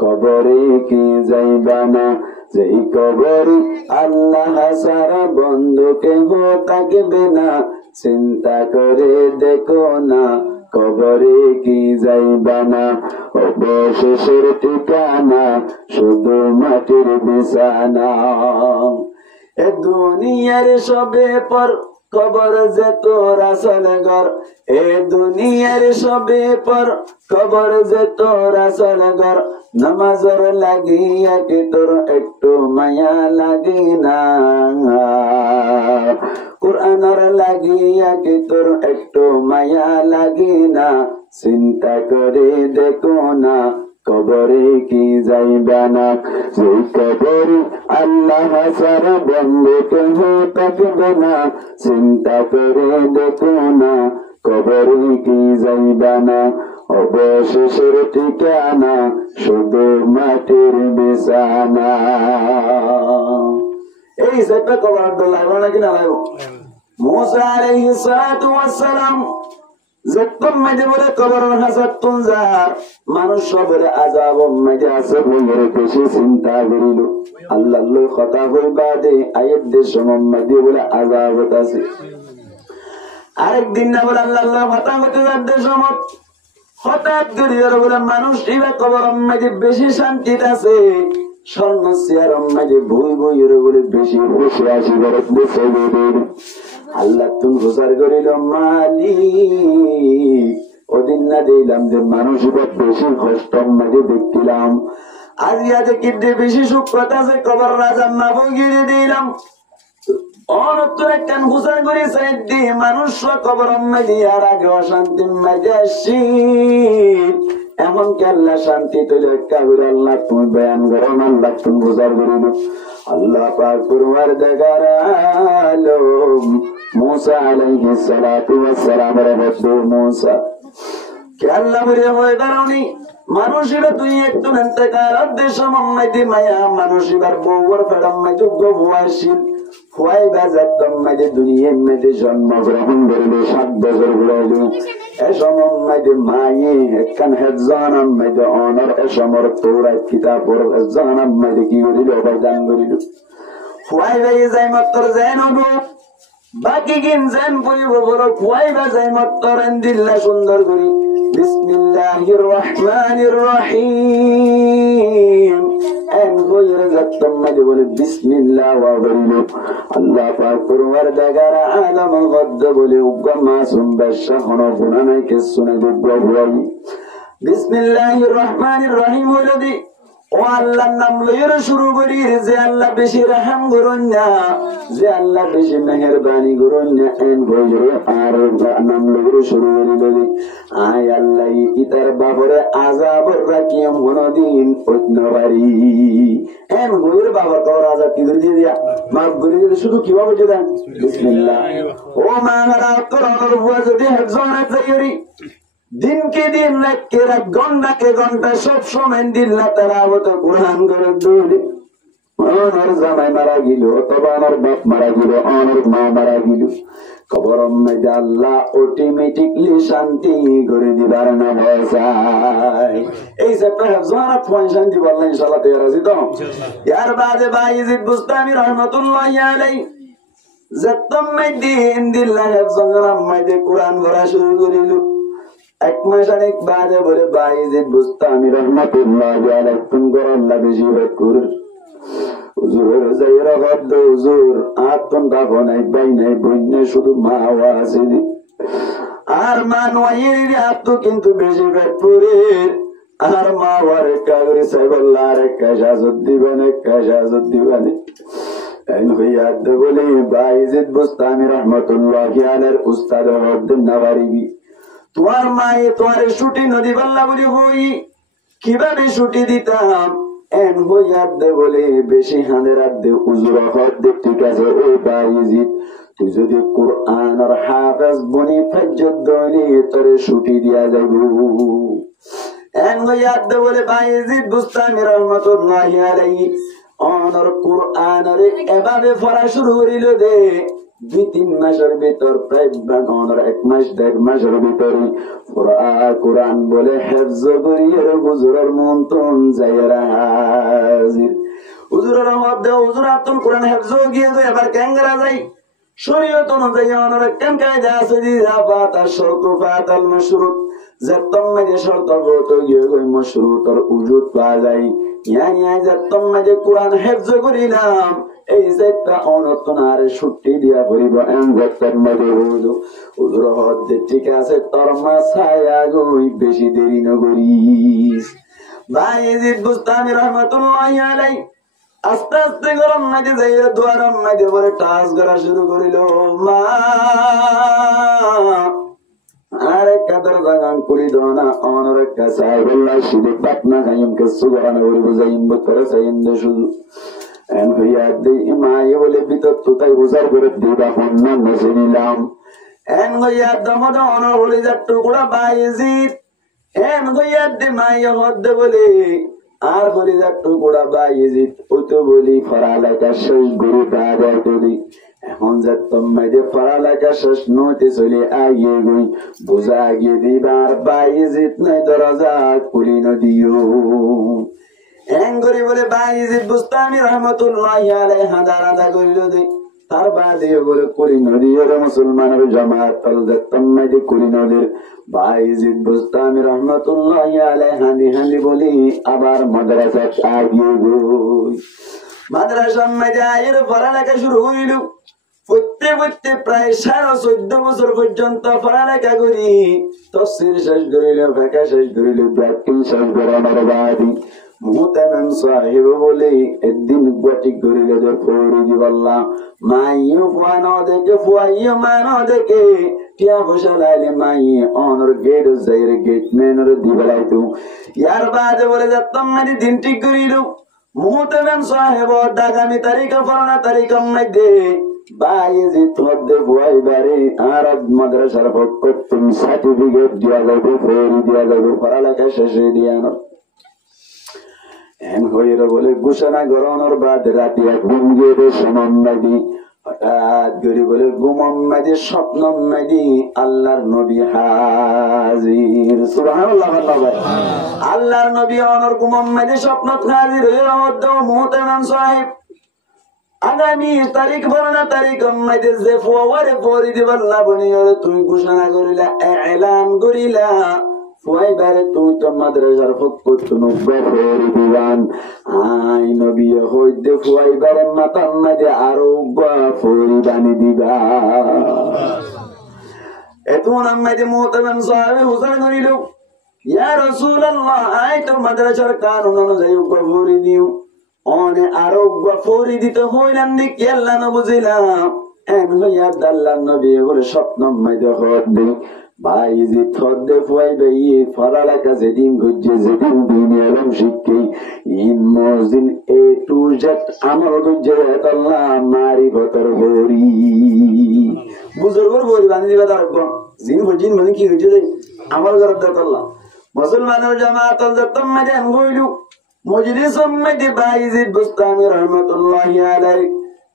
কবরে কি যাইবা না, যেই কবরে আল্লাহ সারা বন্ধু কেহ থাকবে না, চিন্তা করে দেখো না কবরে কি যাইবা না, অবশেষের ঠিকানা শুধু মাটির বিছানা। এ দুনিয়ার সবে পর কবর যে তোর আসল ঘর, এ দুনিয়ার সবে পর কবর যে তোর আসল ঘর, নামাজর লাগিয়া কি তোর একটু মায়া লাগে না, কুরআনের লাগিয়া কি তোর একটু মায়া লাগে না, চিন্তা করে দেখো না কবরে কি যাইবা না, যেই কবরে আল্লাহ সারা বন্ধু কেহ থাকবে না, চিন্তা করে দেখো না কবরে কি যাইবা না, অবশেষের ঠিকানা শুধু মাটির বিছানা। এই সেটা কবর লাগলো নাকি না লাগলো? মুসা আলাইহিস সালাতু ওয়াস সালাম যখন মেজে বলে কবরের হাসাত তুনজার মানুষ সবের আযাব মেজে আছে বইয়ের বেশি চিন্তা করিল, আল্লাহর কথা হইবা দে আয়াত দেশ মোহাম্মদী বলে আযাব আছে। আরেকদিন না বলে আল্লাহর কথা হইতে যাবে সমত হঠাৎ করে বলে মানুষ এবার কবরের মেজে বেশি শান্তিতে আছে, স্বর্ণ চেয়ার মেজে বই বইয়ের বলে বেশি বসে আসি করে বসে আল্লাহ তুমি প্রচার করিল মালিক ওদিন না দিলাম যে মানুষ বেশি কষ্ট মাঝে দেখছিলাম, আজ ইয়াতে কিডে বেশি সুখ কথা আছে কবর রাজা না বগিয়ে দিলাম অনত্তর একখান প্রচার করে সাইড দিয়ে মানুষ কবর মাঝে আর আগে অশান্তি মাঝে আসি এমন কি আল্লাহ শান্তি তৈরি কাবির আল্লাহ তুমি বয়ান করো আল্লাহ তুমি প্রচার করিল। আল্লাহ পাক পরওয়ার দেগার আলম মুসা আলাইহিস সালাতু ওয়াস সালাম এর বন্ধু মুসা কে আল্লাহ বলে হয়ে দাঁড়াওনি মানুষেরা তুই একটু নেন্তেকার দেশ মাইতে মায়া মানুষের বউর ফেরাম মাই যোগ্য ভুয়াশীল ফুয়াই বাজার মাঝে দুনিয়ার মেয়েদের জন্মগ্রহণ করিল 7 বছর হইল এ সময় মাঝে মায়ে একখান হেজানাম মাঝে অনর এ সমর তৌরাত কিতাব পড় হেজানাম মাঝে কি করিল অবদান করিল ফুয়াই ভাই যাই মাত্র যাই নব বাকি কিন যেন বইব বড় ফুয়াই বা যাই মাত্র দিল্লা সুন্দর করি বিসমিল্লাহির রহমানির রহিম এন বইর যাত্তম মাঝে বলে বিসমিল্লাহ ওয়া বলিল আল্লাহ পাক পরওয়ার দেগার আলম গদ্দ বলে উগ্র মাসুম বাদশা হনো গুনাহ নাই কিছু না যোগ্য ভয় বিসমিল্লাহির রহমানির রহিম বলে ও আল্লাহর নাম লইয়া শুরু করি যে আল্লাহ বেশি রহম করুন না যে আল্লাহ বেশি মেহেরবানি করুন না এন বইরে আর নাম লইয়া শুরু করি বলি আয় আল্লাহ ইতার বাবরে আযাব রাখিম কোনদিন অন্য বাড়ি এন বইরে বাবা কর আযাব কি করে দিয়া মাফ করে দিলে শুধু কিভাবে দেন বিসমিল্লাহ ও মারা কোরআনের বুয়া যদি হেফজনে তৈরি दिन के दिन रात के रात घंटा के घंटा सब समय दिल्ला तेलावत कुरान करे दूरी অনর জামাই মারা গেল, অথবা অনর বাপ মারা গেল, অনর মা মারা গেল, কবর মধ্যে আল্লাহ অটোমেটিকলি শান্তি করে দিবার না ভয়। এই চ্যাপ্টার হাফজানাত পয়েন্ট শান্তি বললেন ইনশাআল্লাহ তৈরি আছি তো। ইয়ার বাদে বাইজিদ বুস্তামি রহমাতুল্লাহি আলাইহি যতম দিন দিল্লাহ হাফজানাত মধ্যে কোরআন পড়া শুরু করিল। এক মাস অনেক বাদে বলে বাইজিদ বুস্তামি রহমাতুল্লাহি আলাইহি তুমি আল্লাহ বেশি ভয় কর হুজুরের যাইরা বাদ হুজুর আতন দাবো নাই বাই নাই বই নাই শুধু মা আছে আর মা নয়ের আত কিন্তু বেশি ব্যাপুরে আর মা ওয়ারে কাগরে সাইবল্লা আর কাজাজত দিবানে কাজাজত দিবানে এন হইয়া দে বলে বাইজিদ বুস্তামি রহমাতুল্লাহি আলাইহির উস্তাদ হদ নওয়ারিবি তোমার মায়ে তোমার ছুটি নদী বল্লা বলি হই কিভাবে ছুটি দিতাম এন হইয়া দে বলে বেশি হাঁদের দে হুজুর হদ দে ঠিক আছে ও বাইজিদ তুই যদি কোরআন আর হাফেজ বনি ফজ্জত দলি তোরে ছুটি দিয়া যাইব। এন হইয়া দে বলে বাইজিদ বুস্তামি রহমাতুল্লাহি আলাইহি অনর কোরআন রে এভাবে পড়া শুরু করিল দে 2-3 মাসের ভিতর প্রায় অনর 1 মাস 1.5 মাসের ভিতরে কোরআন বলে হেফজ করিয়ে হুজুরের মন তন যাইরা হাজির। হুজুরের মধ্যে হুজুর আতুল কোরআন হেফজ গিয়ে যায় আবার ক্যাঙ্গারা যায় শরীয়ত অনুযায়ী অনর কেন কায়দা আছে দিদা বাতা শর্ত ফাতাল মাশরুত যতম মাঝে শর্ত বত গিয়ে গই মাশরুতর উজুদ পাওয়া যায় ইয়ানি যতম মাঝে কোরআন হেফজ করিলাম এই যেটা অনতনার ছুটি দিয়া পড়িব এন যতম মাঝে হুজুর হদ ঠিক আছে তোর মাছায়া গই বেশি দেরি নগরিস। বাইজিদ বুস্তামি রহমাতুল্লাহি আলাইহি আস্তে আস্তে গরম মাঝে যাইয়া দুয়ারম মাঝে পরে টাস করা শুরু করিল। মা আর কাদার জাগান করি দোনা অনর কাসাই বল্লা শিদে পাটনা গায়ম কে সুবহান ওরে বুঝাইম বতরে সাইম দে শুধু এন হইয়া দে মাই বলে বিতত তাই বুঝার করে দিবা হন্না নসে নিলাম। এন হইয়া দমদ অনর বলে যা টুকরা বাইজিদ এন হইয়া দে মাই হদ বলে আর বলি যা টুকরা বাইজিদ ও তো বলি পড়ালেখা শেষ গুরু দাদাই করি এখন যা তোমাদের পড়ালেখা শেষ নতে চলে আগে গই বোঝা গিয়ে দিবার বাইজিদ নাই দরজা খুলি নদিও। এন করি বলে বাইজিদ বুস্তামি রহমাতুল্লাহি আলাইহি হাদা রাদা করিল দে তার বাদে বলে করি নদীর মুসলমানের জামাত তল তোমাদের করি নদীর বাইজিদ বুস্তামি রহমাতুল্লাহি আলাইহি হানি হানি বলি আবার মাদ্রাসা আগিয়ে গই। মাদ্রাসা মাজায়ের পড়ালেখা শুরু হইল। পড়তে পড়তে প্রায় 14.5 বছর পর্যন্ত পড়ালেখা করি তাফসীর শেষ করিল, ফিকহ শেষ করিল, ব্যাকরণ শেষ করার বাদে মুহতামিম সাহেব বলে একদিন গটি করিল যে ফরিদি বললা মাইও ফানো দেখে ফুয়াইও মানো দেখে টিয়া বসালাইলে মাই অনর গেট যাইর গেট মেনর দিবলাই তু ইয়ার বাদে বলে যে তোমাদের দিন ঠিক করিল। মুহতামিম সাহেব আগামী তারিখ ফরনা তারিখ মধ্যে বাইজিদ হদ্দে বুয়াই বারে আর মাদ্রাসার পক্ষ তুমি সার্টিফিকেট দিয়া যাবে ফরি দিয়া যাবে পড়ালেখা শেষে দিয়া না এন হইর বলে ঘোষণা গরনের বাদ রাতে ঘুম গিয়ে সমম নদী হঠাৎ করে বলে গুমম নদী স্বপ্ন নদী আল্লাহর নবী হাজির। সুবহানাল্লাহ আল্লাহর নবী অনর গুমম নদী স্বপ্ন হাজির হয়ে মুহতামিম সাহেব আগামী তারিখ বর্ণনা তারিখ মধ্যে যে ফুয়ারে পরি দিবাল্লা বনি তুই ঘোষণা করিলা এলান করিলা ফুয়াইবারে তুই তো মাদ্রাসার পক্ষ নব্বই পরি দিবান আই নবী হইতে ফুয়াইবারে মাতার মাঝে আরো পরি বানি দিবা। এত নামাজে মুহতামিম সাহেব হুসাইন করিল ইয়া রাসূলুল্লাহ আই তো মাদ্রাসার কানুন অনুযায়ী পরি দিও অনে আরো ফরি দিতে হইলাম নাকি আল্লাহ না বুঝিলাম। এন হইয়া আল্লাহ নবী বলে স্বপ্ন মাইদে হদ্দে বাইজিদ হদ্দে ফুয়াইবে পড়ালেখা যেদিন ঘুরছে যেদিন দিন এলম শিখে ইন মসজিদ এ টু জেড আমার ঘুরছে আল্লাহ মারি ভতর ভরি বুজুর্গর ভরি বান্ধি দিবা তার জিন ভজিন মানে কি হয়েছে আমার ঘর আল্লাহ মুসলমানের জামাত যতম মাঝে হইল মজলিসের মধ্যে বাইজিদ বুস্তামি রহমাতুল্লাহি আলাইহি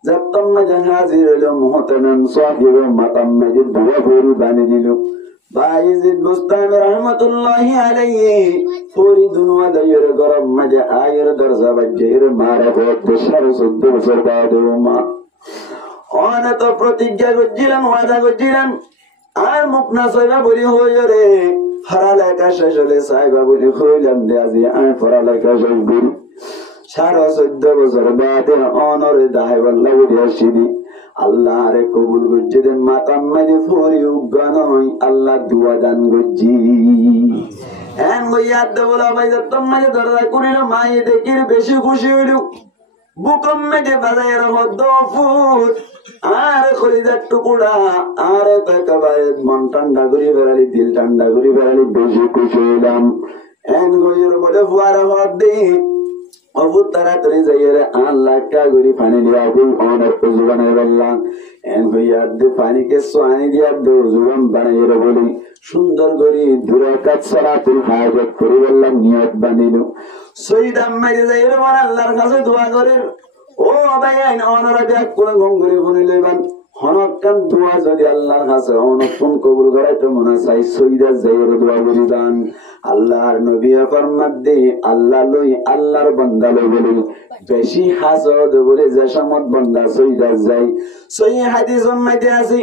যতম মধ্যে হাজির হলো মুহতারাম সাহেব মাতাম মধ্যে দুয়া ভরি বানি দিল বাইজিদ বুস্তামি রহমাতুল্লাহি আলাইহি পুরি দুনিয়া দায়ের গরম মধ্যে আয়ের দরজা বাজের মারা বহুত সারা 14 বছর বাদে মা অনেক প্রতিজ্ঞা করছিলেন ওয়াদা করছিলেন আর মুখ না সাইবা বলি হয়ে রে পড়ালেখা শেষ হলে সাইবা বলি হইলাম দে আজি আমি পড়ালেখা শেষ করি সারা 14 বছর বাদে অনরে দায় বল্লা বলি আসিনি আল্লাহ রে কবুল করছে দে মাতাম মেরে ফুরি উগান হই আল্লাহ দুয়া দান করছি এন গইয়া দে বলা ভাই যতম মাঝে দরজা করিল মাই দেখির বেশি খুশি হইল বুকম মেঝে বাজায় রহত দফুট আর খরিদার টুকুরা আর একেবারে মন ঠান্ডা করি বেড়ালি দিল ঠান্ডা করি বেড়ালি বেশি খুশি হইলাম এন গইয়ের বলে ফুয়ারা হত দিই অবুত তাড়াতাড়ি যাইয়ে আল্লাহ কা গরি পানি দিয়া গুল অনেক জুবানে বললাম এন হইয়া দে পানিকে সোয়ানি দিয়া দো জুবান বানাইয়ে বলি সুন্দর করি দূরে কাজ সালাতুল হাজত করে বললাম নিয়ত বানিল সৈদাম মাইরে যাইয়ে বল আল্লাহর কাছে দোয়া করে ও ভাই আইন অনরা ব্যাগ করে গম করে বনি লইবান হনকান দোয়া যদি আল্লাহর কাছে অনক্ষণ কবুল করাই তো মনে চাই সৈদা যাইয়ে দোয়া করি দান আল্লাহর নবী ফরমাত দে আল্লাহ লই আল্লাহর বান্দা লই বলি বেশি হাসদ বলে যে সমত বান্দা সৈদা যাই সহি হাদিস মধ্যে আছে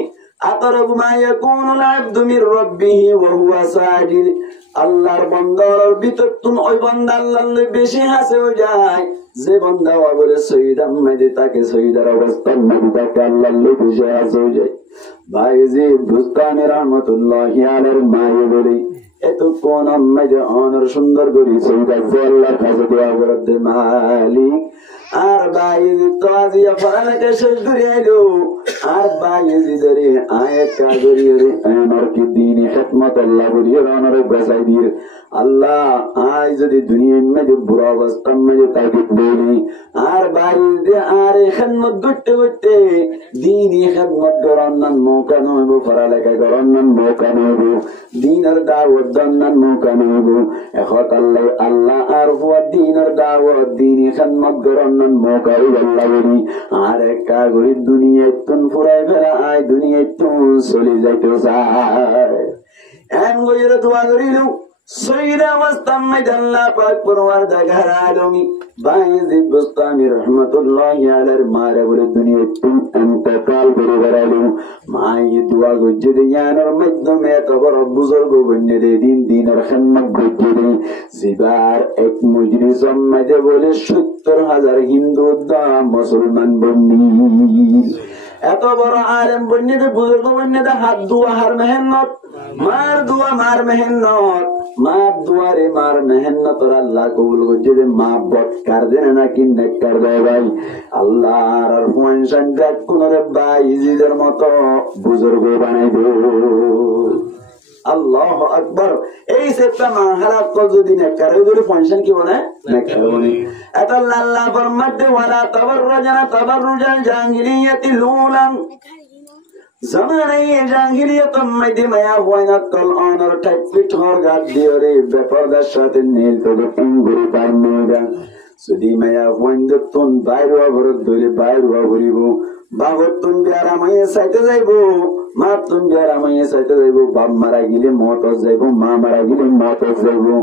আকরাবু মা ইয়াকুনুল আবদু মির রাব্বিহি ওয়া হুয়া সাজিদ আল্লাহর বান্দার ভিতর তুম ওই বান্দা আল্লাহর লই বেশি হাসে হয়ে যায় যে বান্দা বলে সৈদাম মধ্যে তাকে সৈদার অবস্থান মধ্যে তাকে আল্লাহর লই বেশি হাসে হয়ে যায় বাইজিদ বুস্তামি রহমাতুল্লাহি আলাইহির মায়ে বলে এত কোন আম্মাজে অনর সুন্দর করি সৈদা যে আল্লাহর কাছে দোয়া করতে মালিক আর বাইজিদ তো আজিয়া পড়ালেখা শেষ করে আইলো আর বাইজিদের আয়াত কাগরিয়ে আমার কি দ্বীনি খিদমত আল্লাহ বলিয়ে অনরে বাঁচাই দিয়ে আল্লাহ আজ যদি দুনিয়ার মধ্যে বুড়া অবস্থা মধ্যে তাকে বলি আর বাইজিদ আর খিদমত করতে করতে দ্বীনি খিদমত করার মৌকা নইব পড়ালেখা করার মৌকা নইব দ্বীনের দাওয়াত দেওয়ার মৌকা নইব এখন আল্লাহ আর হুয়া দ্বীনের দাওয়াত দ্বীনি খিদমত করার মৌকা আল্লাহ বলি আর একা গরি দুনিয়ায় তুন ফুরাই ফেরা আয় দুনিয়ায় তুন চলে যাইতে চায় এন গইরে দোয়া করিল সৈয়দা মুস্তামিদ আল্লাহ পাক পরওয়ারদিগার আলমী বাইজিদ বুস্তামি রহমাতুল্লাহি আলাইহির মারে বলে দুনিয়ায় তুন ইন্তেকাল করে বেড়ালো মাই দোয়া গজ্জে দিয়ানোর মাধ্যমে কবর বুজুর্গ বন্যে দিন দিনের খিদমত গজ্জে দে জিবার এক মজলিস মধ্যে বলে 70,000 হিন্দু দা মুসলমান বন্নি এত বড় আলেম বন্যে বুজুর্গ বন্যে হাত দোয়া হার মেহনত মার দোয়া মার মেহনত মার দুয়ারে মার মেহনত আল্লাহ কবুল করছে যে মা বৎকার দেন নাকি নেককার দেয় ভাই আল্লাহর আর পয়সা দেখ কোন বাইজিদের মতো বুজুর্গ বানাই দো আল্লাহু আকবার এই সেটা মাহারাত কো যদি নেককার ওই ধরে ফাংশন কি বলে নেককার বলে এত আল্লাহ ফরমাতে ওয়ালা তাবাররুজানা তাবাররুজাল জাহিলিয়াতি লুলান জামানায় জাহিলিয়াত মধ্যে মায়া ওয়াইনা কল অনর টাইপ পিঠর গাদ দিওরে বেপরদার সাথে নীল তো ইঙ্গুরি পাইমেগা যদি মায়া ওয়াইন্দ তুন বাইরওয়া ভরত দলে বাইরওয়া ভরিব বাগতুন বিয়ারা মায়ে সাইতে যাইবো মা তুন বিয়ারা মায়ে সাইতে যাইবো বাপ মারা গিলে মত যাইবো মা মারা গিলে মত যাইবো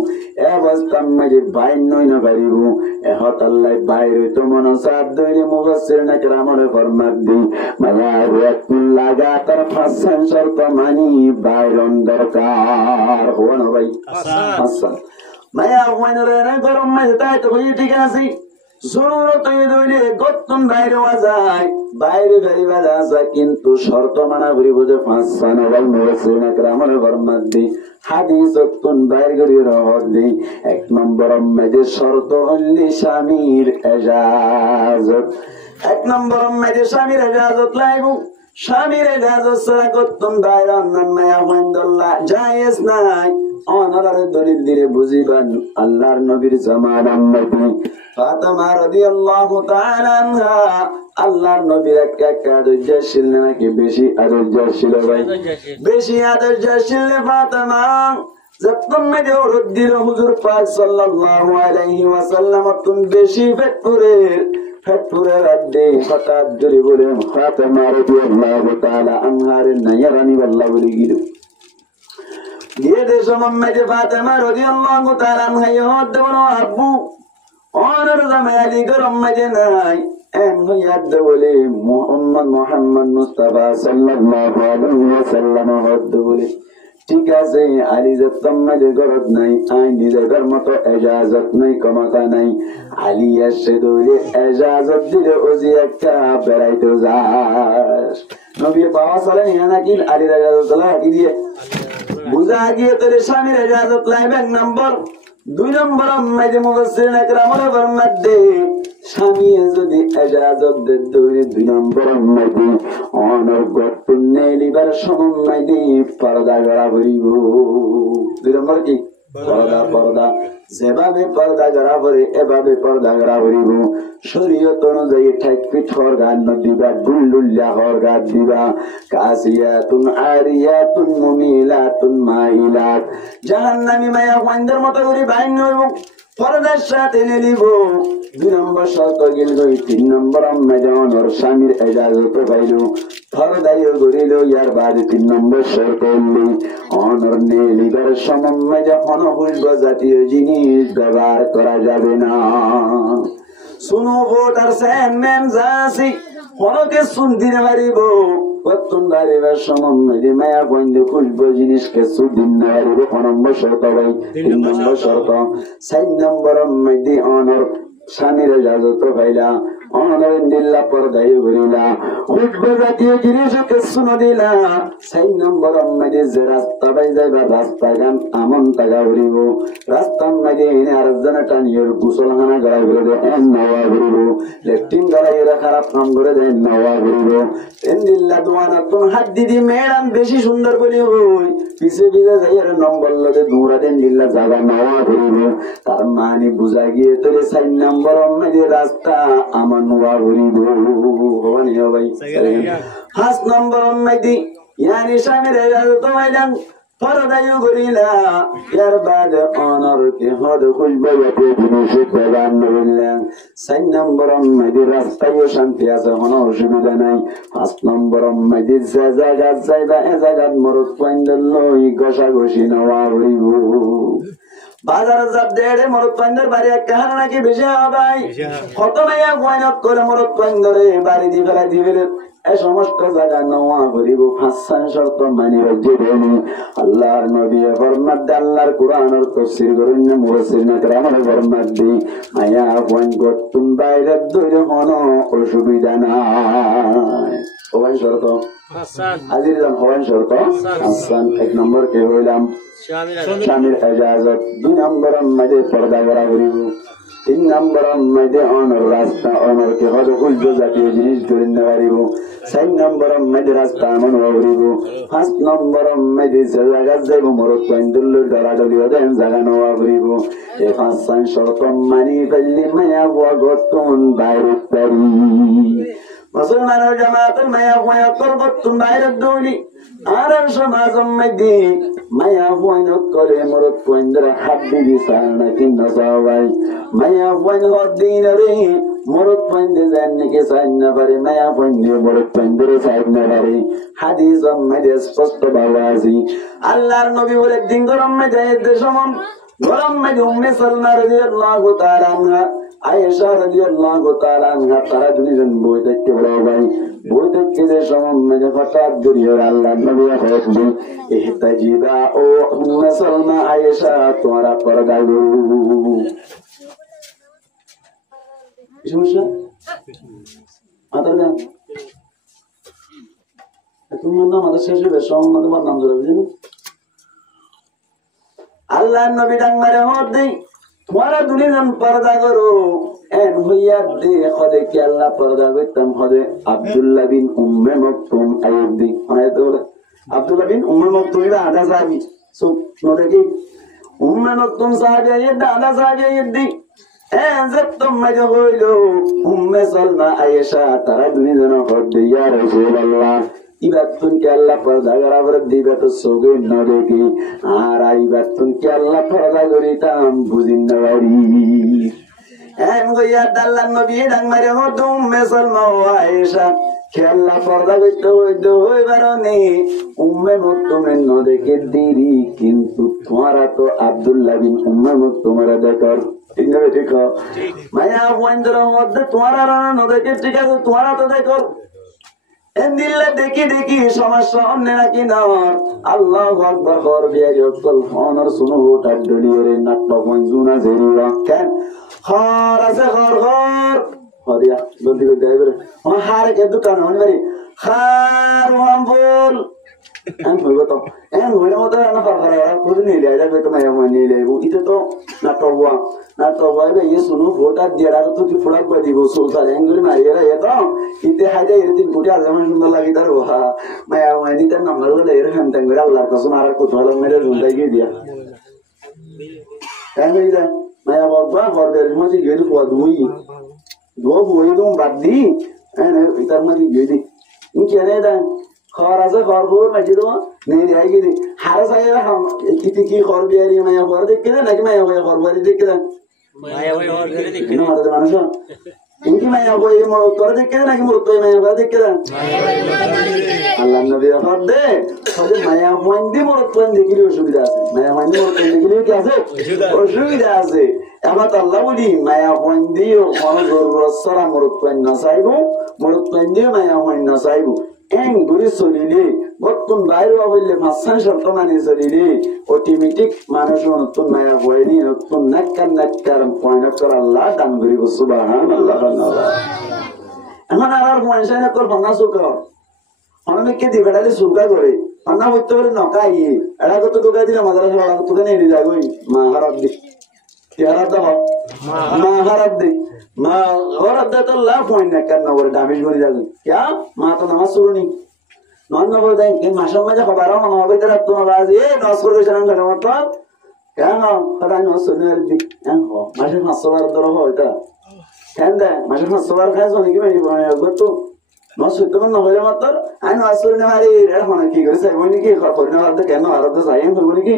এ অবস্থা মধ্যে বাইর নই না পারিব এহত আল্লাহ বাইর তো মন সাদ দইলে মুফাসসির না কেরামে ফরমাত দি মায়া ওয়াকুল লাগাতার ফাসান শর্ত মানি বাইরন দরকার হন ভাই আচ্ছা মায়া ওয়াইনরে না গরম মধ্যে তাই তো হই ঠিক আছে জরুরত হইলে গতন বাইরে যায় বাইরে বেরিয়ে আসা কিন্তু শর্ত মানা করিব যে 5 সানাবাল মুফাসসির না কেরামে ফরমাত দি হাদিস তুন বাইর করি রহত দি 1 নম্বর মধ্যে শর্ত হলি স্বামীর ইজাজত 1 নম্বর মধ্যে স্বামীর ইজাজত লাগু স্বামীর ইজাজত ছাড়া গতন বাইরে অন্যান্য মায়া ওয়াইন্দল্লাহ জায়েজ নাই অনার দলিল দিলে বুঝিবান আল্লাহর নবীর জামানার নবী ফাতেমা রাদিয়াল্লাহু তাআলা আনহা আল্লাহর নবীর একটা আদর্শশীল নাকি বেশি আদর্শশীল ভাই বেশি আদর্শশীল ফাতেমা যতন মেজে ওরদ দিল হুজুর পাক সাল্লাল্লাহু আলাইহি ওয়াসাল্লাম তুন বেশি ফেটপুরের আড্ডে হঠাৎ জোরে বলে ফাতেমা রাদিয়াল্লাহু তাআলা আনহার নায়ারানি আল্লাহ বলে গিয়ে দেশ মেজে ফাতেমা রাদিয়াল্লাহু তাআলা আনহায় হদ বলো আব্বু অনর জামাই আলী গরম মেজে নাই এন হইয়াদ বলে মুহাম্মদ মুস্তাফা সাল্লাল্লাহু আলাইহি ওয়াসাল্লাম হদ বলে ঠিক আছে আলী যতন মেজে গরদ নাই আই নিজের মতো এজাজত নাই ক্ষমতা নাই আলী এসে দৌড়ে এজাজত দিলে ওজি একটা বেড়াইতে যাস নবী পাওয়া চলেন নাকি আলী এজাজত লাগি দিয়ে বুঝা গিয়ে তোর স্বামীর এজাজত লাইবে 1 নম্বর 2 নম্বর মেজে মুফাসসিরিন একরামের ফরমাতে স্বামী যদি এজাজত দেন দৌড়ে 2 নম্বর মেজে অনর্গত নেলিবার সমমেদি পর্দা গড়া ভরিব 2 নম্বর কি পর্দা যেভাবে পর্দা গড়া ভরে এভাবে পর্দা গড়া ভরিব শরীয়ত অনুযায়ী ঠাইক পিঠ হরগান দিবা দুল্লুল্লা হরগান দিবা কাসিয়াতুন আরিয়াতুন মুমিলাতুন মাইলাত জাহান্নামী মায়া ওয়ান্দের মতো করে বাইন হইব পর্দার সাথে নেলিব 2 নম্বর শর্ত গিল গই 3 নম্বর মেজানোর স্বামীর এজাজত পাইল পর্দায় গড়িল ইয়ার বাদে 3 নম্বর শর্ত হইল অনর নেলিবার সমমে যখন হইব জাতীয় জিনিস ব্যবহার করা যাবে না শুনো ভোটার সেন মেম যাসি হরকে শুনতে পারিব কতন বাড়িবার সমমে মায়া বন্ধু খুলব জিনিসকে সুদিন পারিব 1 নম্বর শর্ত ভাই 3 নম্বর শর্ত 4 নম্বর মেদি অনর স্বামীর এজাজত পাইলা অনরের দিল্লা পর্দায় ঘুরিলা উঠবে জাতীয় জিনিসকে শুনো দিলা 4 নম্বর মেদি যে রাস্তা পাই যাইবা রাস্তা গান আমন টাকা ঘুরিব রাস্তার মেদি এনে আরেকজনে টানিয়ে গুসলখানা গড়াই ঘুরে দেয় নওয়া ঘুরিব লেফটিন গড়াই খারাপ কাম করে দেয় নওয়া ঘুরিব এন দিল্লা দোয়ানা তুন হাত দিদি ম্যাডাম বেশি সুন্দর বলি হই পিছে যাই আর নম্বর লগে দৌড়া দেন দিল্লা জায়গা নওয়া ঘুরিব তার মানে বুঝা গিয়ে তোরে 4 নম্বর মেদি রাস্তা আমার নওয়া ঘুরিব হবানি ভাই 5 নম্বর মেদি यानी স্বামীর এজাজত পাইলাম পর্দায় ঘুরিলা ইয়ার বাদে অনর কে হদ খুলবে এতে জিনিস ব্যবহার করলেন 4 নম্বর মেদি রাস্তায় শান্তি আছে কোনো অসুবিধা নাই 5 নম্বর মেদি যে জায়গা যাইবা এ জায়গা মরদ পাইন্দল লই ঘষাঘষি নেওয়া হইব বাজার যাব দেড়ে মরদ পাইন্দর বাড়ি একটা হার নাকি বেশি ভাই কত মাইয়া গয়নত করে মরদ পাইন্দরে বাড়ি দি ফেলা দি ফেলে এই সমস্ত জায়গা নেওয়া করিব 5 শর্ত মানি রাখবেন আল্লাহর নবী ফরমান আল্লাহর কোরআনের তাফসীর করেন মুফাসসিরিন کرامের ফরমান দি মায়া কোন গতুন বাইরে দইরে কোনো অসুবিধা নাই ওই শর্ত হাসান আজির জান হওয়ার শর্ত হাসান 1 নম্বর কে হইলাম স্বামীর এজাজত 2 নম্বর মধ্যে পর্দা করা করিব 3 নম্বর মধ্যে অনর রাস্তা অনর কে হদ খুলব জাতীয় জিনিস ধরে নেওয়ারিব 4 নম্বর মধ্যে রাস্তা মন হরিব 5 নম্বর মধ্যে জায়গা যাইব মরদ পাইন্দুল ডরাডরি দেন জায়গা নেওয়া করিব এই 5 শর্ত মানি ফেললি মায়া বুয়া গতুন বাইরে পারি মুসলমানের জামাতের মায়া বুয়া করবতুন বাইরে দৌড়ি আর সমাজম মধ্যে মায়া বুয়াইন করে মরদ পাইন্দরা হাব্বি বিসাল নাকি নসাওয়াই মায়া বুয়াইন হদিন রে মরদ পাইন্দে জান নাকি সাইন না পারে মায়া পাইন্দে মরদ পাইন্দরে সাইন না পারে হাদিস মধ্যে স্পষ্ট বাবাজি আল্লাহর নবী বলে দিন গরম মধ্যে দেশমন গরম মধ্যে উম্মে সালমা রাদিয়াল্লাহু তাআলা আনহা আয়েশা রাদিয়াল্লাহু তাআলা আনহা তারা দুইজন বই দেখতে ভাই বই দেখতে যে সময় হঠাৎ জড়িয়ে আল্লাহর নবী বলেন ইহতাজিবা ও উম্মে সালমা আয়েশা তোমরা পর্দা করো সমস্যা আদা তোমার নাম আমাদের শেষ হবে সম্মান নাম ধরে বুঝলেন আল্লাহর নবী ডাক মারে হদ দেই তোমরা দুইজন পর্দা করো এন হইয়া দে খদে কি আল্লাহ পর্দা করতাম হদে আব্দুল্লাহ বিন উম্মে মকতুম আইয়ুবি আয়াত বলে আব্দুল্লাহ বিন উম্মে মকতুম এর আদা সাহাবী সো নদে কি উম্মে মকতুম সাহাবী এর আদা সাহাবী এদি এন যতম মজা হইলো উম্মে সালমা আয়েশা তারা দুইজন হদ ইয়া রাসূলুল্লাহ ইবাদতুন কে আল্লাহ পর্দা করাবার দিবে তো সগে ন দেখি আর ইবাদতুন কে আল্লাহ পর্দা করিতাম বুঝিন না বাড়ি এম গইয়া দাল্লান নবী ডাং মারে হদুম মেসলমা আয়েশা কে আল্লাহ পর্দা করতে হইবার নে উম্মে মুকতুমের ন দেখে দিরি কিন্তু তোমারা তো আব্দুল্লাহ বিন উম্মে মুকতুমের দেখর ঠিক না ঠিক মায়া বন্ধুর মধ্যে তোমারা ন দেখে ঠিক আছে তোমারা তো দেখর দিল্লা দেখি দেখি সমস্যা অন্য নাকি না আল্লাহু আকবার কর বিয়ারি অকল হনর শুনো ওটার ডলিরে নাট্য মঞ্জুনা জেরিবা কেন হর আছে হর হরিয়া জলদি করে দেবে হারে কে দোকান হন বাড়ি হার বল আমি বলবো তো হইলে মতো না করে খুঁজে নিয়ে যাবে তো মায়া নিয়ে যাবো এটা তো নাটক ये सुनो फोटा दिया तो कि फुड़ा पर दिगो सोचा एंगल मारिए रे तो इते हाइदे ये दिन फुटा जमा सुंदर लगी तर वाह माया वानी तर नंबर ले रे हम तंगरा अल्लाह का सुनारा को थोड़ा मेरे रुंदा के दिया एंगल इधर माया बाबा और दे मुझे ये तो दुई दो बोई तुम बद्दी एने इधर मुझे ये दी इनके ने दा खराजा खरबोर मस्जिद में नहीं जाएगी दी हर साये हम कितनी की खरबियारी माया खर देख के ना कि माया खरबियारी देख के माया वही और देख के ना मतलब मानुषा इनकी माया वही मोर कर देख के ना कि मोर तो माया कर देख के अल्लाह नबी अफाद दे तो माया वंदी मोर तो देख लियो सुविधा से माया वंदी मोर तो देख लियो क्या से और सुविधा से अब तो अल्लाह बोली माया वंदी और कौन जरूरत सरा मोर तो न साइबो मोर तो नहीं माया वंदी न साइबो एंग बुरी सोलिले बत्तुन बायरो आवले फासन शर्त माने सोलिले ऑटोमेटिक मानुषो नतुन माया होयनी नतुन नक्कर पॉइंट कर अल्लाह दान बुरी सुबहानाल्लाह এখন আর মানুষের তোর ফন্না সুকা অনেক কে দিবেডালে সুকা করে ফন্না হইতে পারে নকাই এড়া কত তোকা দিলে মাদ্রাসা বড় তোকে নেই যাগই মা হারাব দি কি হারাব দাও মা হারাব দি মা হারাব দে তো লা পয়েন্ট না কেন ওর ড্যামেজ করে যাবে क्या মা তো নামাজ শুরু নি নন না বলতে এই মাসের মধ্যে খবরও না হবে তারা তো নামাজ এ নামাজ করে জানান কেন মত কেন খোদা নামাজ শুনে দি হ্যাঁ মাসের মাসওয়ার দর হয় এটা কেন দে মাসের মাসওয়ার খায় শুনে কি মানে গতো নামাজ শুতে না হলে মত আই নামাজ শুনে না আরে এর মানে কি করে সাইবো নি কি খবর না আর কেন আর তো সাইম করব নি কি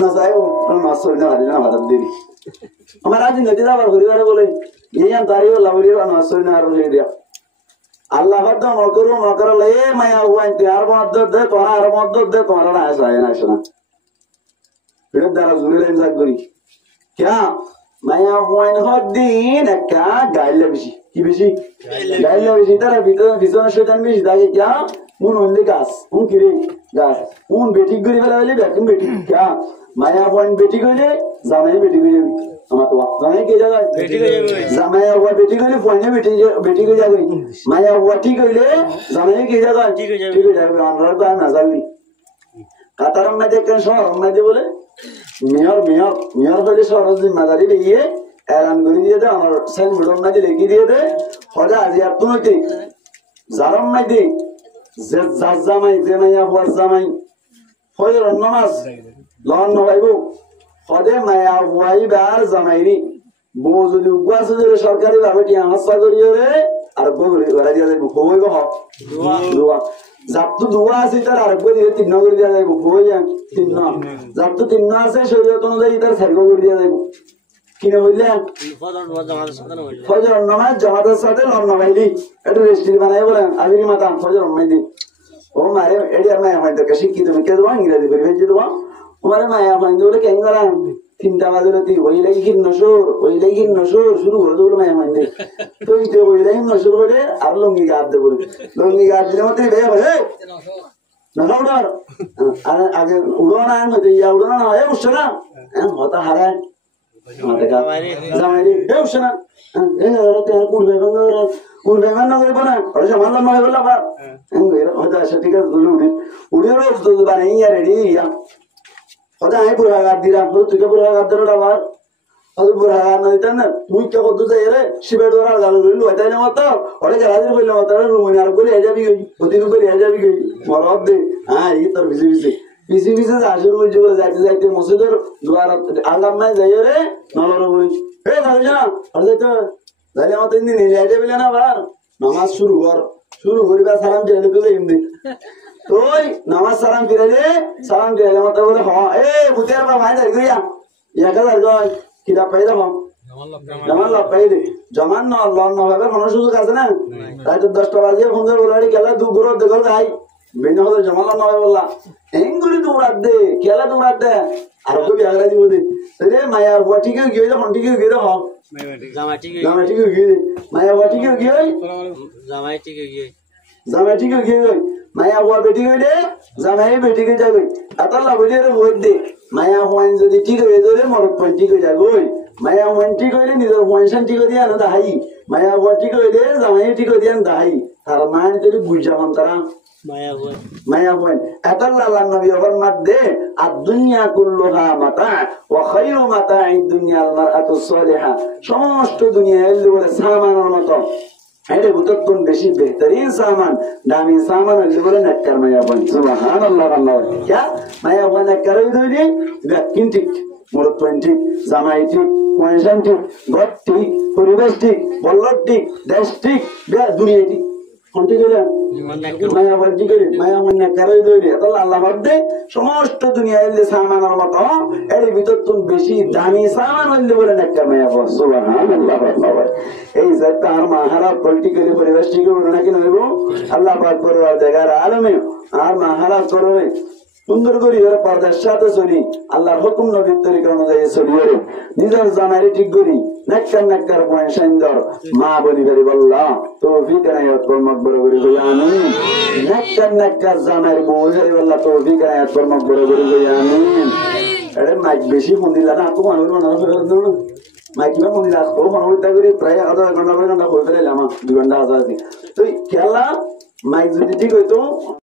না যাইও নামাজ শুনে আর না হাত দিবি আমার আজ নদী যাবার ঘুরিবারে বলে এই আম তারিও লাভরির নামাজ শুনে আর হয়ে দিয়া আল্লাহ হদ মকরলে এ মায়া হুয়াইতে আর মদ্দত দে তোরা না আসে না ফিরে দ্বারা জুরে লাইন যাক করি क्या মায়া হুয়াইন হদ্দিন একা গাইলে বেশি কি বেশি গাইলে বেশি তারা বিছানা শয়তান বেশি থাকে क्या মুন হইলে গাছ মুন কিরে গাছ মুন বেটি গরি ফেলা হইলে বেকুম বেটি क्या মায়া হুয়াইন বেটি কইলে জামাই বেটি কইলে আমার তো জামাই কে জায়গা বেটি কইলে জামাই হুয়া বেটি কইলে ফোনে বেটি কই যাবে মায়া হুয়া ঠিক কইলে জামাই কে জায়গা ঠিক হয়ে যাবে আমরা তো না জানি কাতারম মে দেখেন শহর মধ্যে বলে মেয়র বলে শহর জিম্মাদারি দিয়ে এলান করে দিয়ে দে আমার সেল মুডম মধ্যে লিখে দিয়ে দে হলে আজি আপনি জারম মধ্যে যে জামাই যে মায়া হুয়া জামাই ফজর নামাজ লন নবাইবো হদে মায়া হুয়াই বার জামাইরি বউ যদি উপাস সরকারি ভাবে টিয়া হাসা করিও রে আর বগরি ঘরে দিয়া যাইব হইব হ দোয়া যাবতো দোয়া আছে তার আর বই দিয়ে তিন করে দিয়া যাইব হইয়া তিন যাবতো তিন আছে শরীয়ত অনুযায়ী তার সাইব করে দিয়া যাইব কিনে হইলে ফজর নামাজ জামাতের সাথে লন নবাইলি এটা রেস্ট্রি বানাই বলে আজিরি মাতা ফজর নামাইলি ও মারে এডি আর মায়া হইতে শিক্ষিত তুমি কে দেবা ইংরেজি করে ভেজে দেবা তোমার মায়া হইতে বলে কেন গলা 3টা বাজে লতি ওই লাগি নসর শুরু করে দেবো মায়া হইতে তো ইতে ওই লাগি নসর করে আর লঙ্গি গাদ দেব লঙ্গি গাদ দিলে মতে বে হে না উড়ার আর আগে উড়ানা মতে ইয়া উড়ানা হয় উঠছে না হতা হারায় আমাদের জামাইরি হে উঠছে না এ রাতে আর কুল বেমান না করে বনা আর জামান না হয় বলা আবার হতা ঠিক আছে উড়ে রোজ তো বানাই ইয়া রেডি ইয়া হতা আই পুরা গাদ দিলাম তুই পুরা গাদ ধরো আবার ಅದು ಪುರ ಹಾನ ಮುಖ್ಯ ಕೊದ್ದು ರೆ ಶಿಬೇಡೋರ গালুল হইতাই না মত ওরে গালাদি কইলো মত রুমনি আর বলি যাবি গই ওদিন বলি যাবি গই মরদ দে হ্যাঁ এই তোর বিসি আজুর বল জুল যাইতে মসজিদের দুয়ার আল্লাহ মে যাই রে নলর বলি এ দাদা জানা আর যাইতো যাইলে মত দিন নিয়ে যাবে না বার নামাজ শুরু কর শুরু করিবা সালাম ফিরাইলে তুলে হিন্দি তুই নামাজ সালাম ফিরাইলে মতো বলে হ এ বুঝার বা ভাই দাঁড়ি করিয়া ইয়াকে দাঁড় কিরা পাই দেখো জমান লাভ পাই দে জমান লন ভাবে কোনো সুযোগ আছে না রাত 10টা বাজে ফোন করে বলে গেলা দু ঘর দেখল ভাই ভিন্ন হলে জমান লন হবে বললা এঙ্গুরি তোমরা দে খেলা তোমরা দে আর তো বিয়াগরা দিব দে রে মায়া বুয়া ঠিক গিয়ে যখন ঠিক গিয়ে দেখো জামাই ঠিক গিয়ে মায়া বুয়া ঠিক গিয়ে জামাই ঠিক গিয়ে মায়া বুয়া বেটি গিয়ে জামাই বেটি গিয়ে যাবে আতাল্লা বলি রে বই দে মায়া হুয়ান যদি ঠিক হয়ে ধরে মরক পয়েন্ট ঠিক হয়ে যাবে মায়া হুয়ান ঠিক হইলে নিজের হুয়ান ঠিক হয়ে দিয়ে আনো দাহাই মায়া বুয়া ঠিক হইলে জামাই ঠিক হয়ে দিয়ে আনো দাহাই তার মায়ের যদি বুঝা মান তারা মায়া হুয়ান আতাল্লা আল্লাহ নবী ফরমাত দে আদ-দুনিয়া কুল্লুহা মাতা ওয়া খায়রু মাতা'id দুনিয়া আল মারআতু সালিহা সমস্ত দুনিয়া এলে বলে সামানের মতো এটা বুতত্তুন বেশি বেহতরিন সামান দামি সামান হইলে বলে নেককার মায়া হুয়ান সুবহানাল্লাহ আল্লাহ क्या মায়া হুয়ান নেককার হই দইলে ব্যাকিন ঠিক মুরত পয়েন্ট ঠিক জামাই ঠিক পয়সান ঠিক ঘর ঠিক পরিবেশ ঠিক বল্লভ ঠিক দেশ ঠিক দুনিয়া ঠিক সমস্ত দুনিয়া সামানের মতো এর ভিতর তুমি বেশি দামি সামান হইলে বলে নেককার মায়া হুয়ান সুবহানাল্লাহ এই যে তার মাহারা পলিটিক্যালি পরিবেশ ঠিক হইব নাকি নইব আল্লাহ পাক পরিবার জায়গার আলমে আর মাহারা করবে সুন্দর করে এরা পর্দার সাথে চলি আল্লাহর হুকুম নবীর তরিকা অনুযায়ী চলিয়ে নিজের জামাইরে ঠিক করি নেককার পয়সাইন্দর মা বলি করি বললা তৌফিক আয়াত মকবর করি কই আমিন নেককার জামাইর বউ করি বললা তৌফিক আয়াত মকবর করি কই আমিন আরে মাইক বেশি ফোন দিলা না তো মানুষ মাইক না ফোন দিলা তো ফোন হইতা করি প্রায় আধা ঘন্টা হয়ে ফেলাইলাম 2 ঘন্টা আছে তো খেলা মাইক যদি ঠিক হইতো